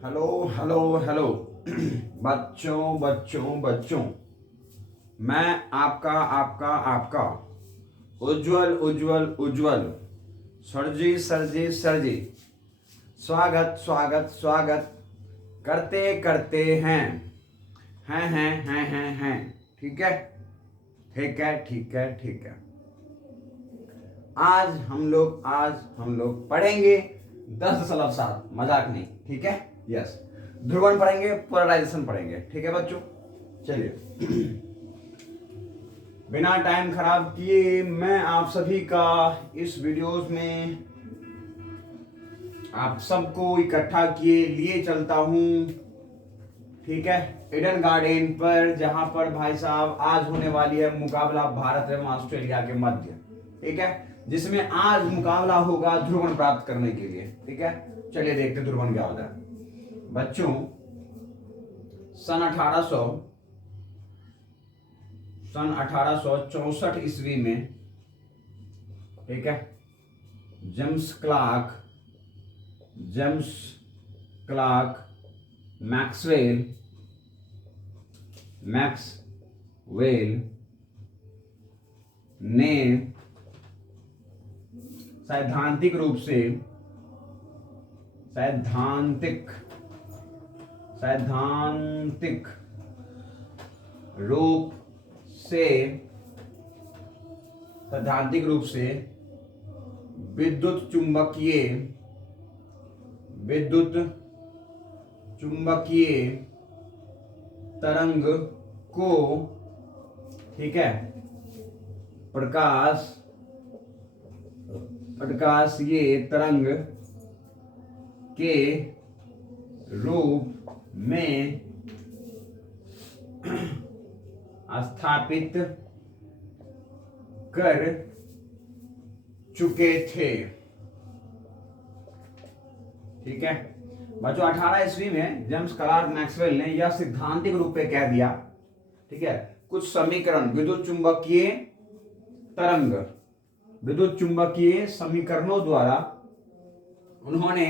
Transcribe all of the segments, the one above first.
Hello hello hello बच्चों बच्चों बच्चों, मैं आपका आपका आपका उज्जवल उज्जवल उज्जवल सरजी सरजी सरजी स्वागत स्वागत स्वागत करते करते हैं। ठीक है ठीक है ठीक है ठीक है। आज हम लोग पढ़ेंगे 10.7, मजाक नहीं, ठीक है। यस, ध्रुवन पढ़ेंगे, पोलराइजेशन पढ़ेंगे, ठीक है बच्चों। चलिए, बिना टाइम खराब किए मैं आप सभी का इस वीडियोस में आप सबको इकट्ठा किए लिए चलता हूं, ठीक है, ईडन गार्डन पर, जहां पर भाई साहब आज होने वाली है मुकाबला भारत एवं ऑस्ट्रेलिया के मध्य, ठीक है, जिसमें आज मुकाबला होगा ध्रुवन प्राप्त करने के लिए, ठीक है। चलिए देखते ध्रुवन क्या होता है बच्चों। सन 1864 ईस्वी में, ठीक है, जेम्स क्लार्क मैक्सवेल ने सैद्धांतिक रूप से सैद्धांतिक रूप से विद्युत चुंबकीय तरंग को, ठीक है, प्रकाशीय तरंग के रूप में स्थापित कर चुके थे, ठीक है बच्चों। 18 ईस्वी में जेम्स क्लार्क मैक्सवेल ने यह सिद्धांतिक रूप में कह दिया, ठीक है, कुछ समीकरण विद्युत चुंबकीय समीकरणों द्वारा उन्होंने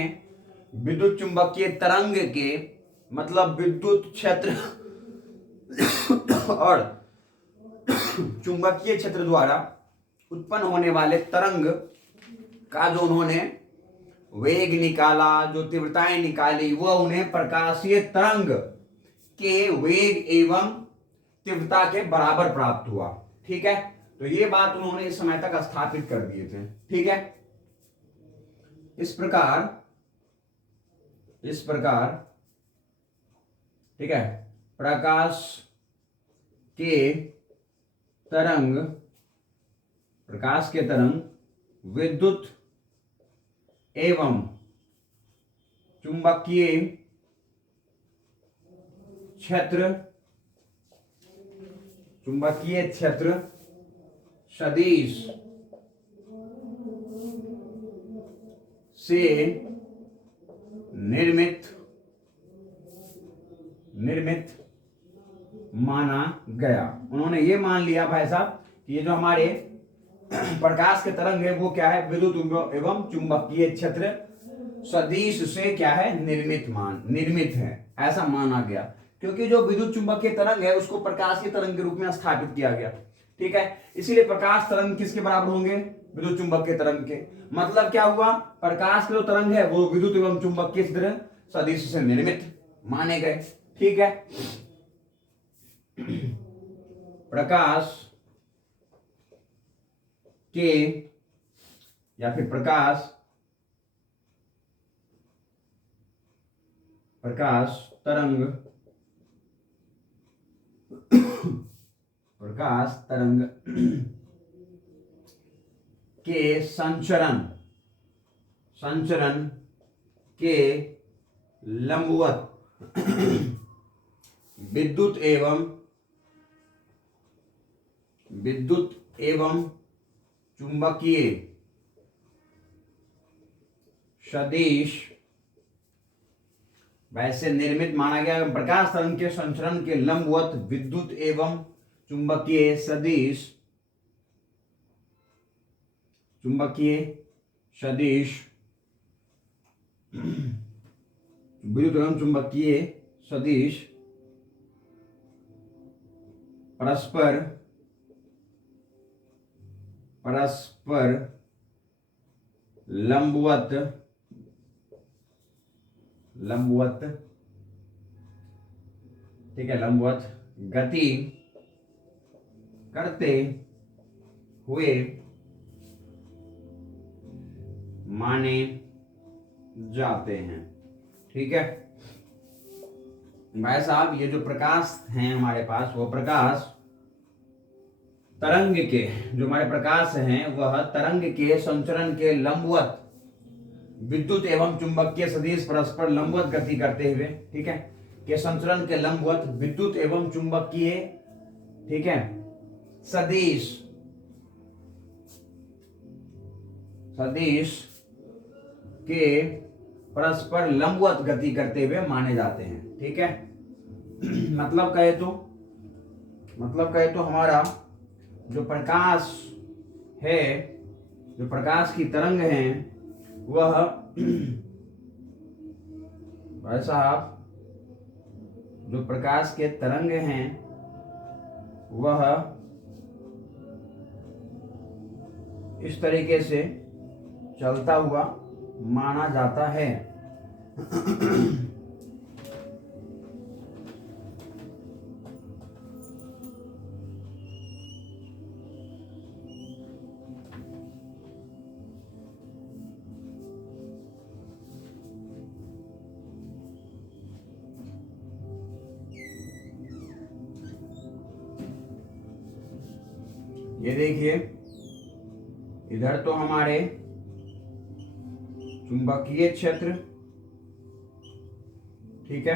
विद्युत चुंबकीय तरंग के, मतलब विद्युत क्षेत्र और चुंबकीय क्षेत्र द्वारा उत्पन्न होने वाले तरंग का जो उन्होंने वेग निकाला, जो तीव्रताएं निकाली, वह उन्हें प्रकाशीय तरंग के वेग एवं तीव्रता के बराबर प्राप्त हुआ, ठीक है। तो ये बात उन्होंने इस समय तक स्थापित कर दिए थे, ठीक है। इस प्रकार ठीक है, प्रकाश के तरंग विद्युत एवं चुंबकीय क्षेत्र सदिश से निर्मित माना गया। उन्होंने ये मान लिया भाई साहब कि ये जो हमारे प्रकाश के तरंग है वो क्या है, विद्युत एवं चुंबकीय क्षेत्र सदिश से क्या है, निर्मित है, ऐसा माना गया। क्योंकि जो विद्युत चुंबकीय तरंग है उसको प्रकाश के तरंग के रूप में स्थापित किया गया, ठीक है। इसीलिए प्रकाश तरंग किसके बराबर होंगे, विद्युत चुंबकीय तरंग के। मतलब क्या हुआ, प्रकाश के जो तरंग है वो विद्युत एवं चुंबकीय क्षेत्र सदिश से निर्मित माने गए, ठीक है। प्रकाश के या फिर प्रकाश तरंग के संचरण के लंबवत विद्युत एवं चुंबकीय सदिश वैसे निर्मित माना गया। प्रकाश तरंग के संचरण के लंबवत विद्युत एवं चुंबकीय विद्युत एवं चुंबकीय सदिश परस्पर लंबवत ठीक है, लंबवत गति करते हुए माने जाते हैं। ठीक है भाई साहब, ये जो प्रकाश हैं हमारे पास, वो प्रकाश तरंग के, जो हमारे प्रकाश हैं वह तरंग के संचरण के लंबवत विद्युत एवं चुंबकीय सदिश परस्पर लंबवत गति करते हुए, ठीक है, के संचरण के लंबवत विद्युत एवं चुंबकीय, ठीक है, सदिश के परस्पर लंबवत गति करते हुए माने जाते हैं। ठीक है मतलब कहे तो हमारा जो प्रकाश है, जो प्रकाश की तरंग है, वह भाई साहब जो प्रकाश के तरंग हैं वह इस तरीके से चलता हुआ माना जाता है। ये देखिए, इधर तो हमारे चुंबकीय क्षेत्र, ठीक है,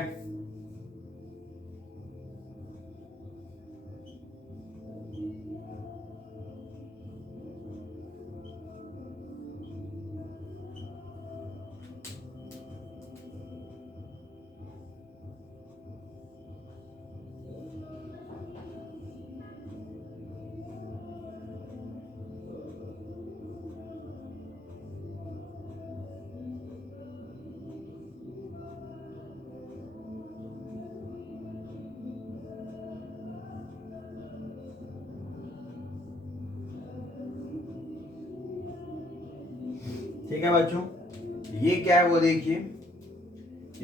ठीक है बच्चों, ये क्या है वो देखिए,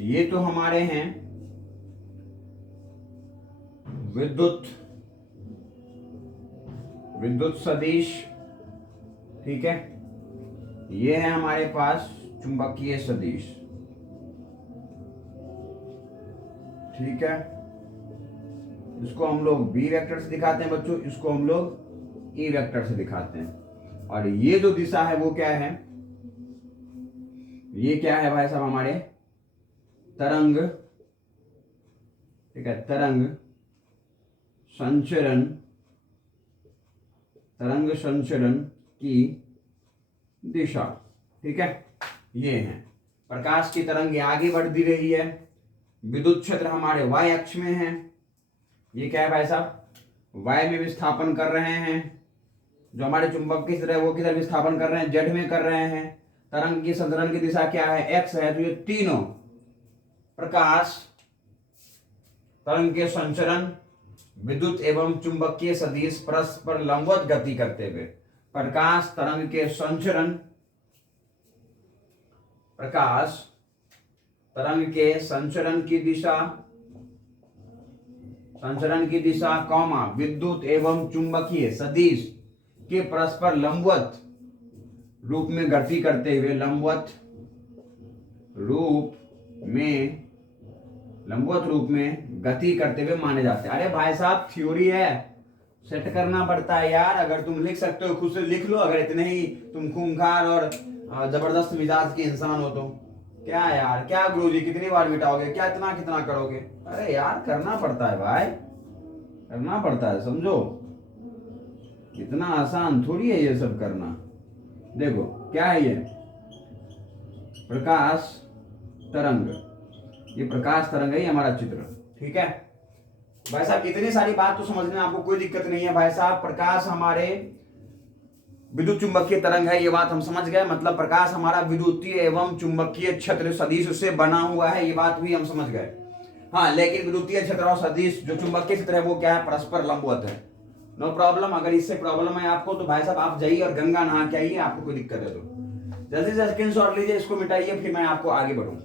ये तो हमारे हैं विद्युत सदिश, ठीक है, ये है हमारे पास चुंबकीय सदिश, ठीक है, इसको हम लोग बी वेक्टर से दिखाते हैं बच्चों, इसको हम लोग ई वेक्टर से दिखाते हैं। और ये जो दिशा है वो क्या है, ये क्या है भाई साहब, हमारे तरंग, ठीक है, तरंग संचरण की दिशा, ठीक है, ये है प्रकाश की तरंग आगे बढ़ती रही है, विद्युत क्षेत्र हमारे y अक्ष में है, ये क्या है भाई साहब, y में विस्थापन कर रहे हैं, जो हमारे चुंबक की तरह वो किधर विस्थापन कर रहे हैं, z में कर रहे हैं, तरंग की संचरण की दिशा क्या है, x है, तो ये तीनों प्रकाश तरंग के संचरण विद्युत एवं चुंबकीय सदिश परस्पर लंबवत गति करते हुए प्रकाश तरंग के संचरण, प्रकाश तरंग के संचरण की दिशा कौमा विद्युत एवं चुंबकीय सदिश के परस्पर लंबवत रूप में गति करते हुए, लंबवत रूप में गति करते हुए माने जाते हैं। अरे भाई साहब थ्योरी है, सेट करना पड़ता है यार, अगर तुम लिख सकते हो खुद से लिख लो, अगर इतने ही तुम खूंखार और जबरदस्त मिजाज के इंसान हो तो। क्या यार, क्या गुरुजी कितनी बार मिटाओगे, क्या कितना करोगे, अरे यार करना पड़ता है भाई, करना पड़ता है, समझो, इतना आसान थोड़ी है ये सब करना। देखो क्या है ये, प्रकाश तरंग, ये प्रकाश तरंग है, ये हमारा चित्र, ठीक है भाई साहब। इतनी सारी बात तो समझने में आपको कोई दिक्कत नहीं है भाई साहब। प्रकाश हमारे विद्युत चुंबकीय तरंग है, ये बात हम समझ गए। मतलब प्रकाश हमारा विद्युतीय एवं चुंबकीय क्षेत्र सदिश से बना हुआ है, ये बात भी हम समझ गए। हाँ, लेकिन विद्युतीय क्षेत्र और सदिश जो चुंबकीय क्षेत्र है वो क्या है, परस्पर लंबवत है। No problem. अगर इससे प्रॉब्लम है आपको तो भाई साहब आप जाइए और गंगा नहा के आइए, आपको कोई दिक्कत है तो जल्दी से स्क्रीनशॉट लीजिए, इसको मिटाइए, फिर मैं आपको आगे बढ़ूँ।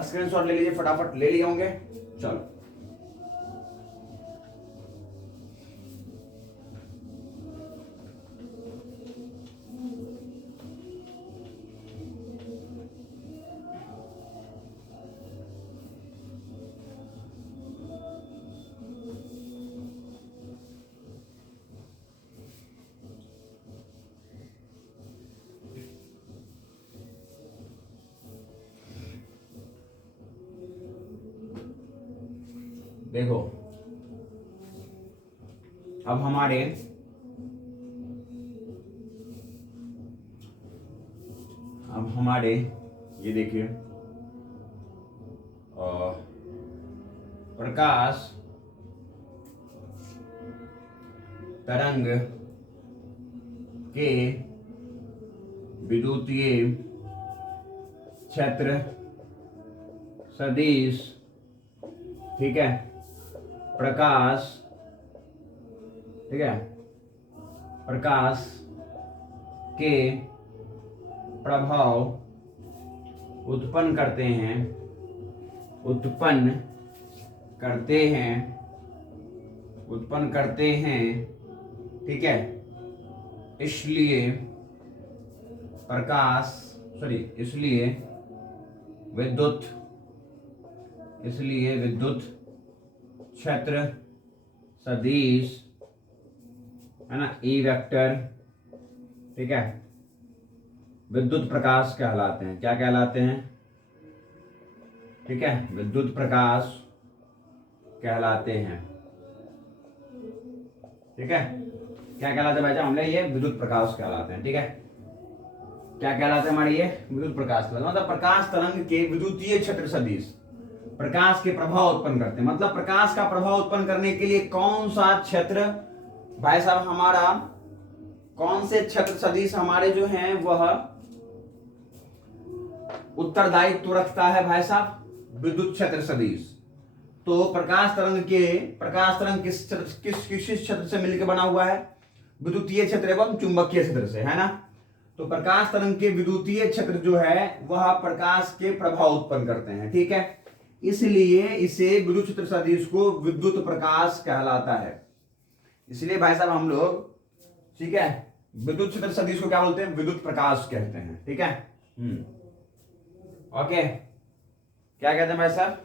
स्क्रीनशॉट ले लीजिए, फटाफट ले लिए होंगे। चलो देखो, अब हमारे ये देखिए, प्रकाश तरंग के विद्युतीय क्षेत्र सदिश, ठीक है, प्रकाश, ठीक है, प्रकाश के प्रभाव उत्पन्न करते हैं, ठीक है। इसलिए विद्युत क्षेत्र सदिश है ना, ई वेक्टर, ठीक है, विद्युत प्रकाश कहलाते हैं। क्या कहलाते हैं? ठीक है, विद्युत प्रकाश कहलाते हैं। ठीक है, क्या कहलाते हैं भाई साहब? हमने ये विद्युत प्रकाश कहलाते हैं। ठीक है, क्या कहलाते हैं हमारे ये विद्युत प्रकाश कहलाते हैं। मतलब प्रकाश तरंग के विद्युतीय क्षेत्र सदिश प्रकाश के प्रभाव उत्पन्न करते हैं। मतलब प्रकाश का प्रभाव उत्पन्न करने के लिए कौन सा क्षेत्र भाई साहब हमारा, कौन से क्षेत्र सदिश हमारे जो हैं वह उत्तरदायित्व रखता है भाई साहब? विद्युत क्षेत्र सदिश। तो प्रकाश तरंग किस क्षेत्र से मिलकर बना हुआ है? विद्युतीय क्षेत्र एवं चुंबकीय क्षेत्र से, है ना। तो प्रकाश तरंग के विद्युतीय क्षेत्र जो है वह प्रकाश के प्रभाव उत्पन्न करते हैं। ठीक है, इसलिए इसे विद्युत क्षेत्र सदिश को विद्युत प्रकाश कहलाता है। इसलिए भाई साहब हम लोग, ठीक है, विद्युत क्षेत्र सदिश को क्या बोलते हैं? विद्युत प्रकाश कहते हैं। ठीक है, ओके, क्या कहते हैं भाई साहब?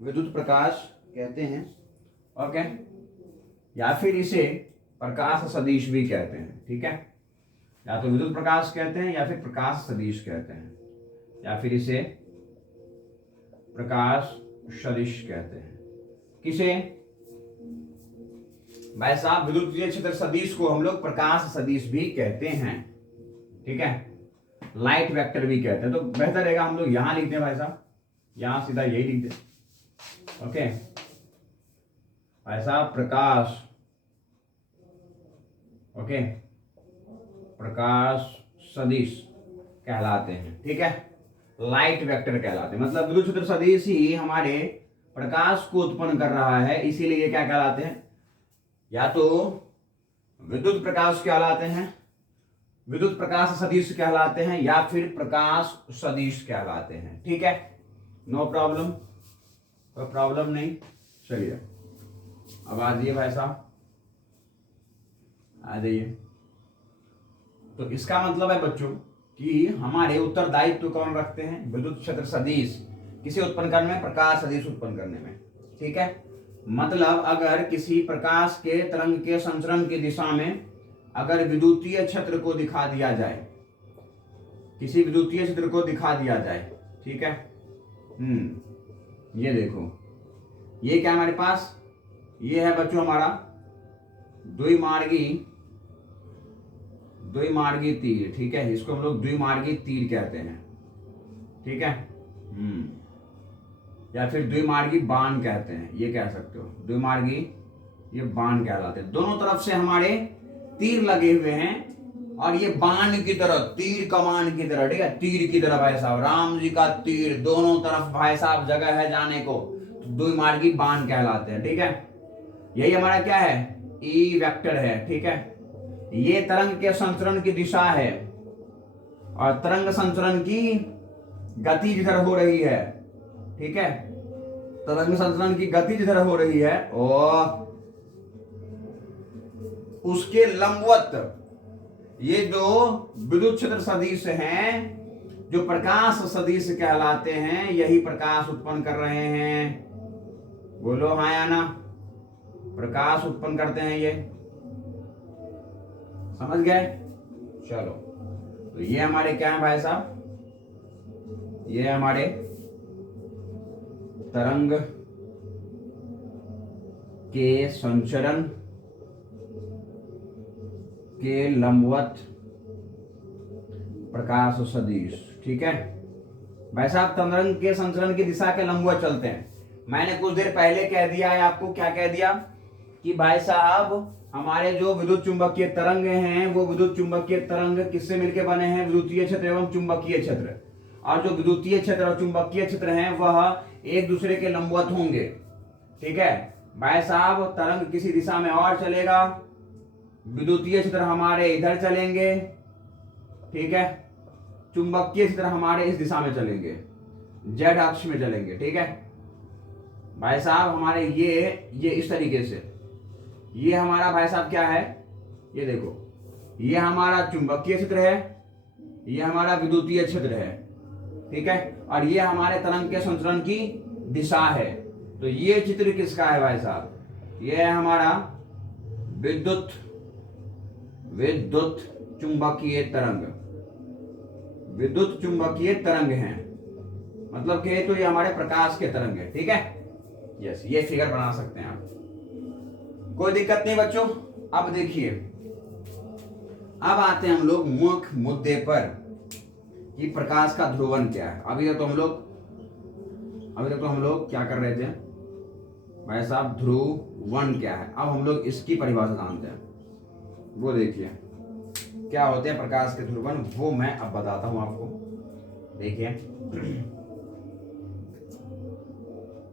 विद्युत प्रकाश कहते हैं। ओके, या फिर इसे प्रकाश सदिश भी कहते हैं। ठीक है, या तो विद्युत प्रकाश कहते हैं या फिर प्रकाश सदिश कहते हैं, या फिर इसे प्रकाश सदिश कहते हैं। किसे भाई साहब? विद्युतीय क्षेत्र सदिश को हम लोग प्रकाश सदिश भी कहते हैं। ठीक है, लाइट वेक्टर भी कहते हैं। तो बेहतर रहेगा हम लोग यहां लिख दें भाई साहब, यहां सीधा यही लिख दें। ओके भाई साहब, प्रकाश, ओके, प्रकाश सदिश कहलाते हैं। ठीक है, लाइट वेक्टर कहलाते हैं। मतलब विद्युत क्षेत्र सदिश ही हमारे प्रकाश को उत्पन्न कर रहा है, इसीलिए क्या कहलाते हैं? या तो विद्युत प्रकाश कहलाते हैं, विद्युत प्रकाश सदिश कहलाते हैं, या फिर प्रकाश सदिश कहलाते हैं। ठीक है, नो प्रॉब्लम, कोई प्रॉब्लम नहीं। चलिए अब आ जाइए भाई साहब, आ जाइए। तो इसका मतलब है बच्चों कि हमारे उत्तरदायित्व कौन रखते हैं? विद्युत क्षेत्र सदिश किसे उत्पन्न करने में? प्रकाश सदिश उत्पन्न करने में। ठीक है, मतलब अगर किसी प्रकाश के तरंग के संचरण की दिशा में अगर विद्युतीय क्षेत्र को दिखा दिया जाए, किसी विद्युतीय क्षेत्र को दिखा दिया जाए, ठीक है, ये देखो, ये क्या हमारे पास? ये है बच्चों हमारा द्विमार्गी तीर। ठीक है, इसको हम लोग द्विमार्गी तीर कहते हैं। ठीक है, या फिर द्विमार्गी बाण कहते हैं, ये कह सकते हो। द्विमार्गी ये बाण कहलाते हैं। दोनों तरफ से हमारे तीर लगे हुए हैं और ये बाण की तरह, तीर कमान की तरह, ठीक है, तीर की तरह भाई साहब, राम जी का तीर दोनों तरफ भाई साहब जगह है जाने को, तो द्विमार्गी बाण कहलाते हैं। ठीक है, यही हमारा क्या है, ई वेक्टर है। ठीक है, ये तरंग के संचरण की दिशा है और तरंग संचरण की गति जिधर हो रही है, ठीक है, तरंग संचरण की गति जिधर हो रही है और उसके लंबवत ये जो विद्युत क्षेत्र सदिश हैं, जो प्रकाश सदिश कहलाते हैं, यही प्रकाश उत्पन्न कर रहे हैं। बोलो हाँ या ना, प्रकाश उत्पन्न करते हैं ये, समझ गए। चलो, तो ये हमारे क्या है भाई साहब, ये हमारे तरंग के संचरण के लंबवत प्रकाश सदिश। ठीक है भाई साहब, तरंग के संचरण की दिशा के लंबवत चलते हैं। मैंने कुछ देर पहले कह दिया है आपको, क्या कह दिया कि भाई साहब हमारे जो विद्युत चुंबकीय तरंग हैं वो विद्युत चुंबकीय तरंग किससे मिलकर बने हैं, विद्युतीय क्षेत्र एवं चुंबकीय क्षेत्र, और जो विद्युतीय क्षेत्र और चुंबकीय क्षेत्र हैं वह एक दूसरे के लंबवत होंगे। ठीक है भाई साहब, तरंग किसी दिशा में और चलेगा, विद्युतीय क्षेत्र हमारे इधर चलेंगे, ठीक है, चुंबकीय क्षेत्र हमारे इस दिशा में चलेंगे, जेड अक्ष में चलेंगे। ठीक है भाई साहब, हमारे ये इस तरीके से, ये हमारा भाई साहब क्या है, ये देखो, ये हमारा चुंबकीय क्षेत्र है, ये हमारा विद्युतीय क्षेत्र है। ठीक है, और ये हमारे तरंग के संचरण की दिशा है। तो ये चित्र किसका है भाई साहब, ये है हमारा विद्युत चुंबकीय तरंग, विद्युत चुंबकीय तरंग हैं, मतलब कि तो ये हमारे प्रकाश के तरंग है। ठीक है, यस, ये फिगर बना सकते हैं आप, कोई दिक्कत नहीं बच्चों। अब देखिए, अब आते हैं हम लोग मुख्य मुद्दे पर कि प्रकाश का ध्रुवन क्या है। अभी तक तो हम लोग क्या कर रहे थे भाई साहब, ध्रुवन क्या है। अब हम लोग इसकी परिभाषा जानते हैं, वो देखिए क्या होते हैं प्रकाश के ध्रुवन, वो मैं अब बताता हूं आपको। देखिए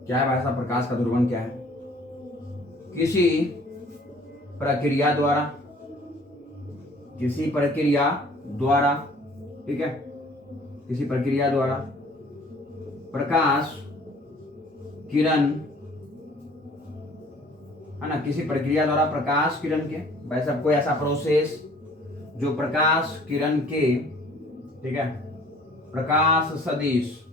क्या है भाई साहब, प्रकाश का ध्रुवन क्या है, किसी प्रक्रिया द्वारा, ठीक है, किसी प्रक्रिया द्वारा प्रकाश किरण, है ना, किसी प्रक्रिया द्वारा प्रकाश किरण के, भाई साहब कोई ऐसा प्रोसेस जो प्रकाश किरण के, ठीक है, प्रकाश सदिश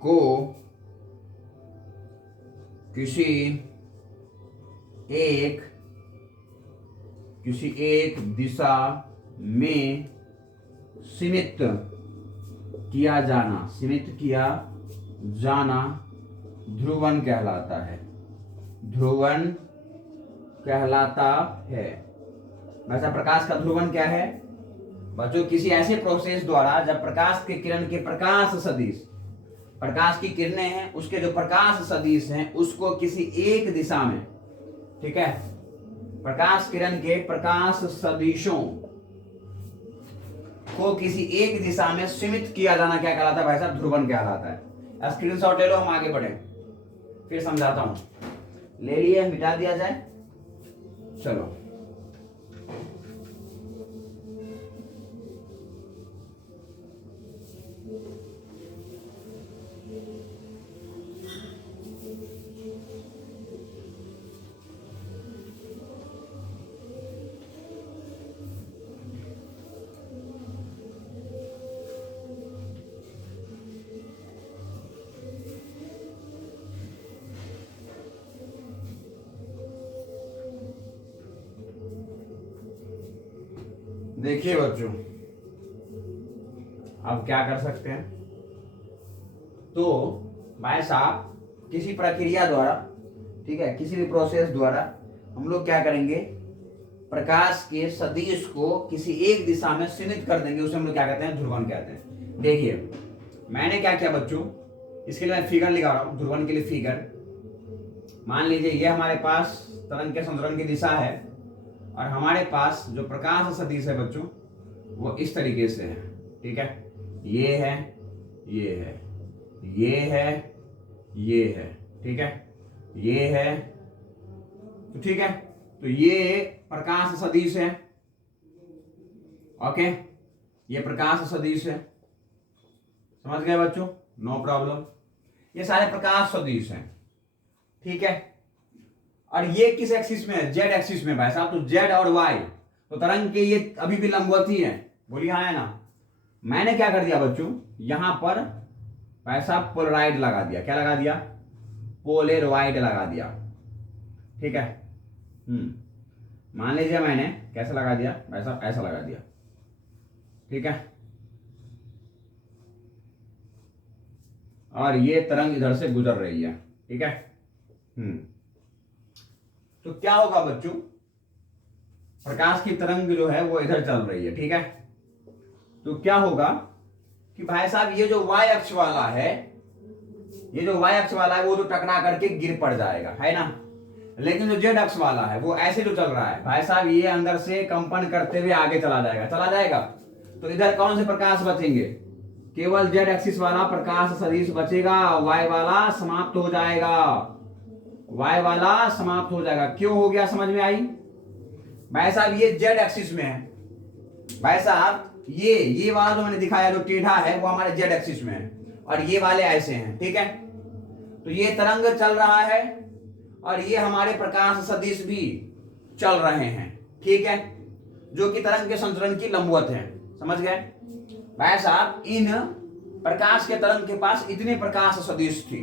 को किसी एक दिशा में सीमित किया जाना ध्रुवन कहलाता है, वैसा प्रकाश का ध्रुवन क्या है बच्चों, किसी ऐसे प्रोसेस द्वारा जब प्रकाश के किरण के प्रकाश सदिश, प्रकाश की किरणें हैं उसके जो प्रकाश सदिश हैं उसको किसी एक दिशा में, ठीक है, प्रकाश किरण के प्रकाश सदिशों को किसी एक दिशा में सीमित किया जाना क्या कहलाता है भाई साहब, ध्रुवन कहलाता है। स्क्रीनशॉट ले लो, हम आगे बढ़े, फिर समझाता हूं। ले लिए, मिटा दिया जाए, चलो। देखिए बच्चों, अब क्या कर सकते हैं, तो भाई साहब किसी प्रक्रिया द्वारा, ठीक है, किसी भी प्रोसेस द्वारा हम लोग क्या करेंगे, प्रकाश के सदिश को किसी एक दिशा में सीमित कर देंगे, उसे हम लोग क्या कहते हैं, ध्रुवन कहते हैं। देखिए मैंने क्या किया बच्चों, इसके लिए मैं फिगर लगा रहा हूं, ध्रुवन के लिए फिगर, मान लीजिए ये हमारे पास तरंग के संचरण की दिशा है और हमारे पास जो प्रकाश सदिश है बच्चों वो इस तरीके से है। ठीक है, ये है, ये है, ये है, ये है। ठीक है, ये है, तो ठीक है, तो ये प्रकाश सदिश है। ओके, ये प्रकाश सदिश है, समझ गए बच्चों? No problem. ये सारे प्रकाश सदिश हैं। ठीक है, और ये किस एक्सिस में है? जेड एक्सिस में भाई साहब। तो जेड और वाई तो तरंग के ये अभी भी लंबवत ही है। बोलिए हाँ है ना। मैंने क्या कर दिया बच्चों, यहां पर भाई साहब पोलराइड लगा दिया। क्या लगा दिया? पोलराइड लगा दिया। ठीक है, मान लीजिए मैंने कैसे लगा दिया भाई साहब, ऐसा लगा दिया। ठीक है, और ये तरंग इधर से गुजर रही है। ठीक है, तो क्या होगा बच्चों, प्रकाश की तरंग जो है वो इधर चल रही है। ठीक है, तो क्या होगा कि भाई साहब ये जो वाई अक्ष वाला है, ये जो वाई अक्ष वाला है वो तो टकरा करके गिर पड़ जाएगा, है ना। लेकिन जो जेड अक्ष वाला है वो ऐसे जो चल रहा है भाई साहब, ये अंदर से कंपन करते हुए आगे चला जाएगा, चला जाएगा। तो इधर कौन से प्रकाश बचेंगे? केवल जेड एक्सिस वाला प्रकाश सदिश बचेगा, वाई वाला समाप्त हो जाएगा। वाई वाला समाप्त हो जाएगा। क्यों हो गया, समझ में आई? भाई साहब ये जेड एक्सिस में है भाई साहब, ये वाला जो मैंने दिखाया जो टेढ़ा है वो हमारे जेड एक्सिस में है और ये वाले ऐसे हैं। ठीक है, तो ये तरंग चल रहा है और ये हमारे प्रकाश सदिश भी चल रहे हैं। ठीक है, जो कि तरंग के संचरण की लंबवत है। समझ गए भाई साहब? इन प्रकाश के तरंग के पास इतने प्रकाश सदिश थी,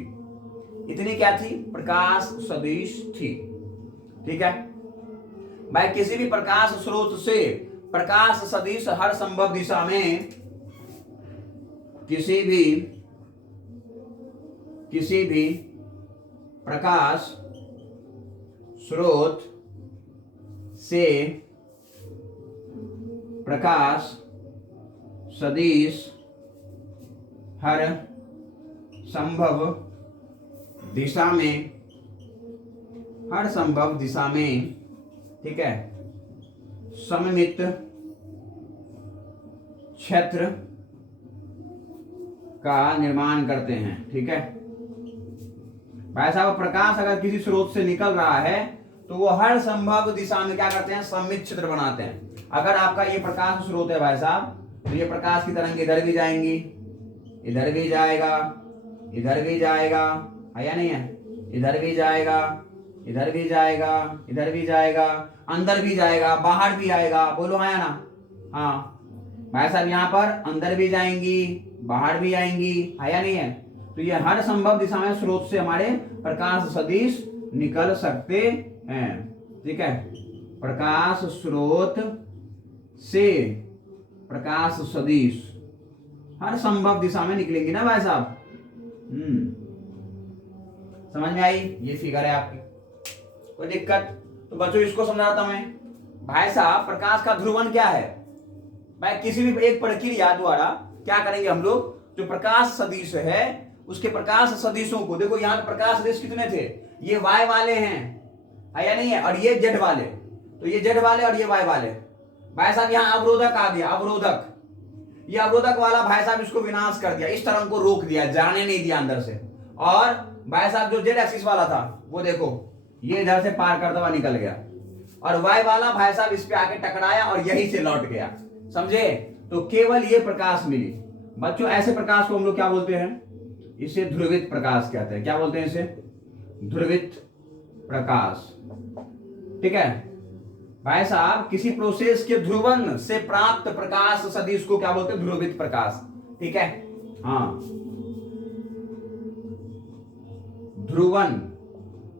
इतनी क्या थी? प्रकाश सदिश थी। ठीक है भाई, किसी भी प्रकाश स्रोत से प्रकाश सदिश हर संभव दिशा में किसी भी प्रकाश स्रोत से प्रकाश सदिश हर संभव दिशा में, हर संभव दिशा में, ठीक है, सममित क्षेत्र का निर्माण करते हैं। ठीक है भाई साहब, प्रकाश अगर किसी स्रोत से निकल रहा है तो वो हर संभव दिशा में क्या करते हैं? सममित क्षेत्र बनाते हैं। अगर आपका ये प्रकाश स्रोत है भाई साहब, तो ये प्रकाश की तरंग इधर भी जाएंगी, इधर भी जाएगा, इधर भी जाएगा, है या नहीं है? इधर भी जाएगा, इधर भी जाएगा, इधर भी जाएगा, अंदर भी जाएगा, बाहर भी आएगा। बोलो हाँ या ना? हाँ भाई साहब, यहाँ पर अंदर भी जाएंगी, बाहर भी आएंगी, है या नहीं है? तो ये हर संभव दिशा में स्रोत से हमारे प्रकाश सदिश निकल सकते हैं। ठीक है, प्रकाश स्रोत से प्रकाश सदिश हर संभव दिशा में निकलेंगे ना भाई साहब। समझ में आई? ये फिगर है आपकी, कोई दिक्कत? तो बच्चों इसको समझाता हूं मैं। भाई साहब, प्रकाश का ध्रुवन क्या है? भाई किसी भी एक प्रक्रिया द्वारा क्या करेंगे हम लोग, जो प्रकाश सदिश है उसके प्रकाश सदिशों को, देखो यहाँ पे प्रकाश सदिश कितने थे? ये वाई वाले हैं, है या नहीं है? और ये जेड वाले, तो ये जेड वाले और ये वाई वाले। भाई साहब यहाँ अवरोधक आ गया, अवरोधक, ये अवरोधक वाला भाई साहब इसको विनाश कर दिया, इस तरंग को रोक दिया, जाने नहीं दिया अंदर से। और भाई साहब जो जेड एक्सिस वाला था वो देखो ये इधर से पार करता हुआ निकल गया, और वाई वाला भाई साहब इस पे आके टकराया और यहीं से लौट गया। समझे? तो केवल ये प्रकाश मिली। बच्चों ऐसे प्रकाश को हम लोग क्या बोलते हैं? इसे ध्रुवित प्रकाश कहते हैं। क्या बोलते हैं इसे? ध्रुवित प्रकाश। ठीक है भाई साहब, किसी प्रोसेस के ध्रुवन से प्राप्त प्रकाश सदिश को क्या बोलते हैं? ध्रुवित प्रकाश। ठीक है, हाँ, ध्रुवन।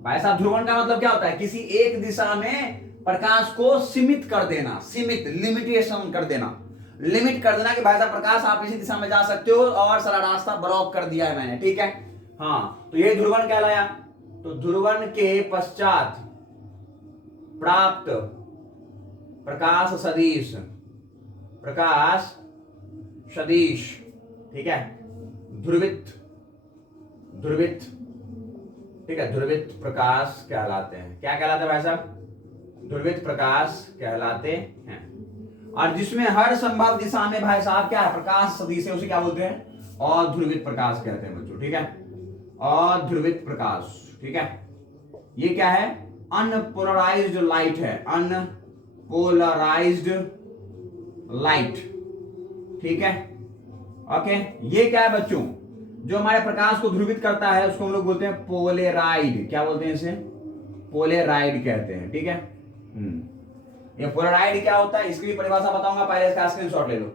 भाई साहब ध्रुवन का मतलब क्या होता है? किसी एक दिशा में प्रकाश को सीमित कर देना, सीमित, लिमिटेशन कर देना, लिमिट कर देना कि भाई साहब प्रकाश आप इसी दिशा में जा सकते हो और सारा रास्ता ब्लॉक कर दिया है मैंने। ठीक है, हाँ, तो ये ध्रुवन कहलाया। तो ध्रुवन के पश्चात प्राप्त प्रकाश सदिश, प्रकाश सदिश, ठीक है, ध्रुवित, ध्रुवित ठीक है, ध्रुवित प्रकाश कहलाते हैं। क्या कहलाते हैं भाई साहब? ध्रुवित प्रकाश कहलाते हैं। और जिसमें हर संभव दिशा में भाई साहब क्या है, प्रकाश सदिश है, उसे क्या बोलते हैं? अध्रुवित प्रकाश कहते हैं बच्चों। ठीक है, अध्रुवित प्रकाश। ठीक है, ये क्या है? अनपोलराइज्ड लाइट है, अनपोलराइज्ड लाइट। ठीक है, ओके। ये क्या है बच्चों? जो हमारे प्रकाश को ध्रुवित करता है उसको हम लोग बोलते हैं पोलेराइड। क्या बोलते हैं इसे? पोलेराइड कहते हैं। ठीक है, ये पोलेराइड क्या होता है इसकी भी परिभाषा बताऊंगा, पहले इसका स्क्रीनशॉट ले लो।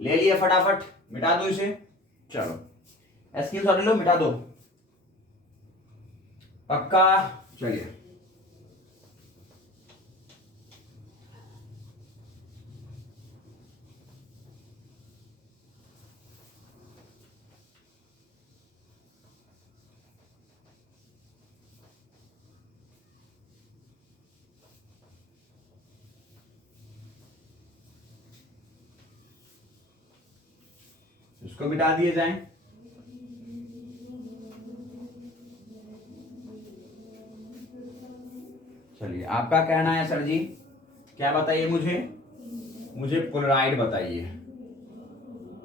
ले लिए फटाफट, मिटा दो इसे। चलो स्क्रीनशॉट ले लो, मिटा दो पक्का। चलिए इसको मिटा दिए जाए। चलिए आपका कहना है सर जी, क्या बताइए मुझे पोलराइड बताइए।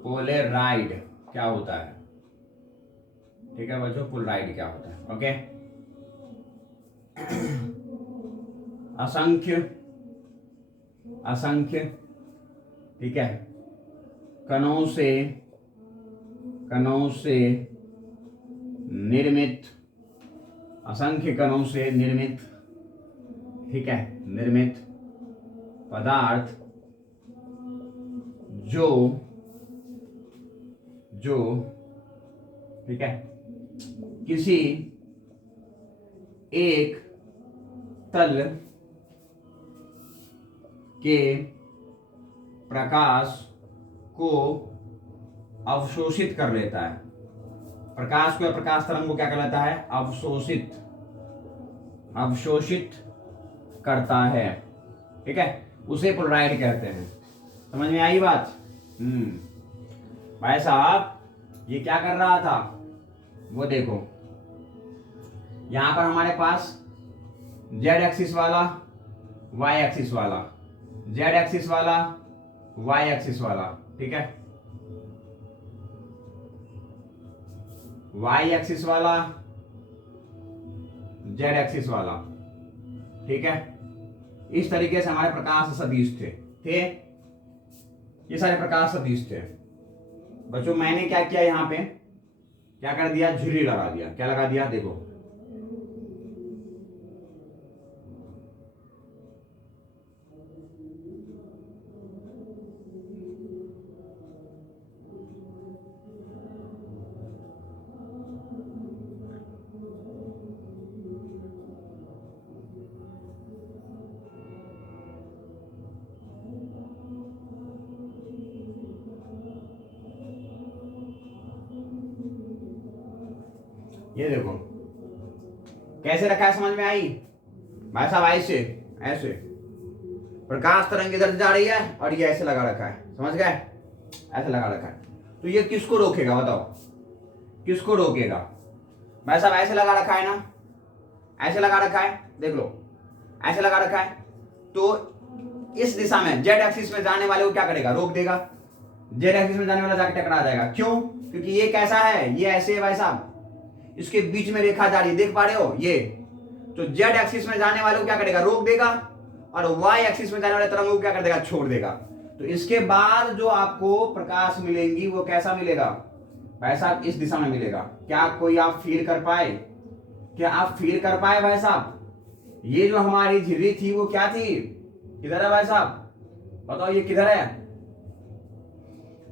पोलराइड क्या होता है? ठीक है बच्चों, पोलराइड क्या होता है? ओके, असंख्य असंख्य ठीक है, कणों से निर्मित, असंख्य कणों से निर्मित, ठीक है, निर्मित पदार्थ जो ठीक है किसी एक तल के प्रकाश को अवशोषित कर लेता है। प्रकाश को या प्रकाश तरंग को क्या कहलाता है? अवशोषित करता है। ठीक है, उसे पोलराइड कहते हैं। समझ में आई बात? भाई साहब ये क्या कर रहा था वो देखो, यहां पर हमारे पास जेड एक्सिस वाला, वाई एक्सिस वाला, जेड एक्सिस वाला, वाई एक्सिस वाला। ठीक है, वाई एक्सिस वाला, जेड एक्सिस वाला। ठीक है, इस तरीके से हमारे प्रकाश सदिश थे ये सारे प्रकाश सदिश थे बच्चों। मैंने क्या किया, यहां पे क्या कर दिया? झुर्री लगा दिया। क्या लगा दिया? देखो ये देखो कैसे रखा है, समझ में आई भाई साहब? ऐसे ऐसे प्रकाश तरंग इधर जा रही है और ये ऐसे लगा रखा है, समझ गए? ऐसे लगा रखा है। तो ये किसको रोकेगा बताओ? किसको रोकेगा भाई साहब? ऐसे लगा रखा है ना, ऐसे लगा रखा है, देख लो ऐसे लगा रखा है। तो इस दिशा में जेड एक्सिस में जाने वाले को क्या करेगा? रोक देगा। जेड एक्सिस में जाने वाला जाके टकरा जाएगा। क्यों? क्योंकि ये कैसा है? ये ऐसे है भाई साहब, इसके बीच में रेखा जा रही है, देख पा रहे हो ये? तो जेड एक्सिस में जाने वाले को क्या करेगा? रोक देगा। और वाई एक्सिस में जाने वाले तरंगों को क्या कर देगा? छोड़ देगा। तो इसके बाद जो आपको प्रकाश मिलेंगी वो कैसा मिलेगा भाई साहब? इस दिशा में मिलेगा। क्या कोई आप फील कर पाए? क्या आप फील कर पाए भाई साहब? ये जो हमारी झिर्री थी वो क्या थी? किधर है भाई साहब? बताओ ये किधर है?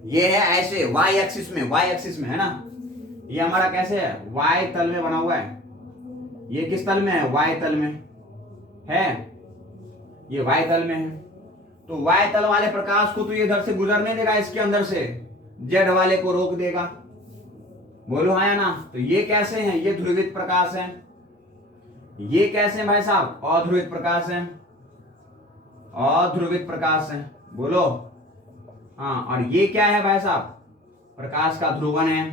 ये है ऐसे वाई एक्सिस में, वाई एक्सिस में है ना। ये हमारा कैसे है? वाई तल में बना हुआ है। ये किस तल में है? वाई तल में है। ये वाई तल में है। तो वाई तल वाले प्रकाश को तो ये इधर से गुजरने देगा, इसके अंदर से जेड वाले को रोक देगा। बोलो हाँ या ना? तो ये कैसे हैं? ये ध्रुवित प्रकाश है। ये कैसे हैं भाई साहब? अध्रुवित प्रकाश है। अध्रुवित प्रकाश है। बोलो हाँ। और ये क्या है भाई साहब? प्रकाश का ध्रुवन है।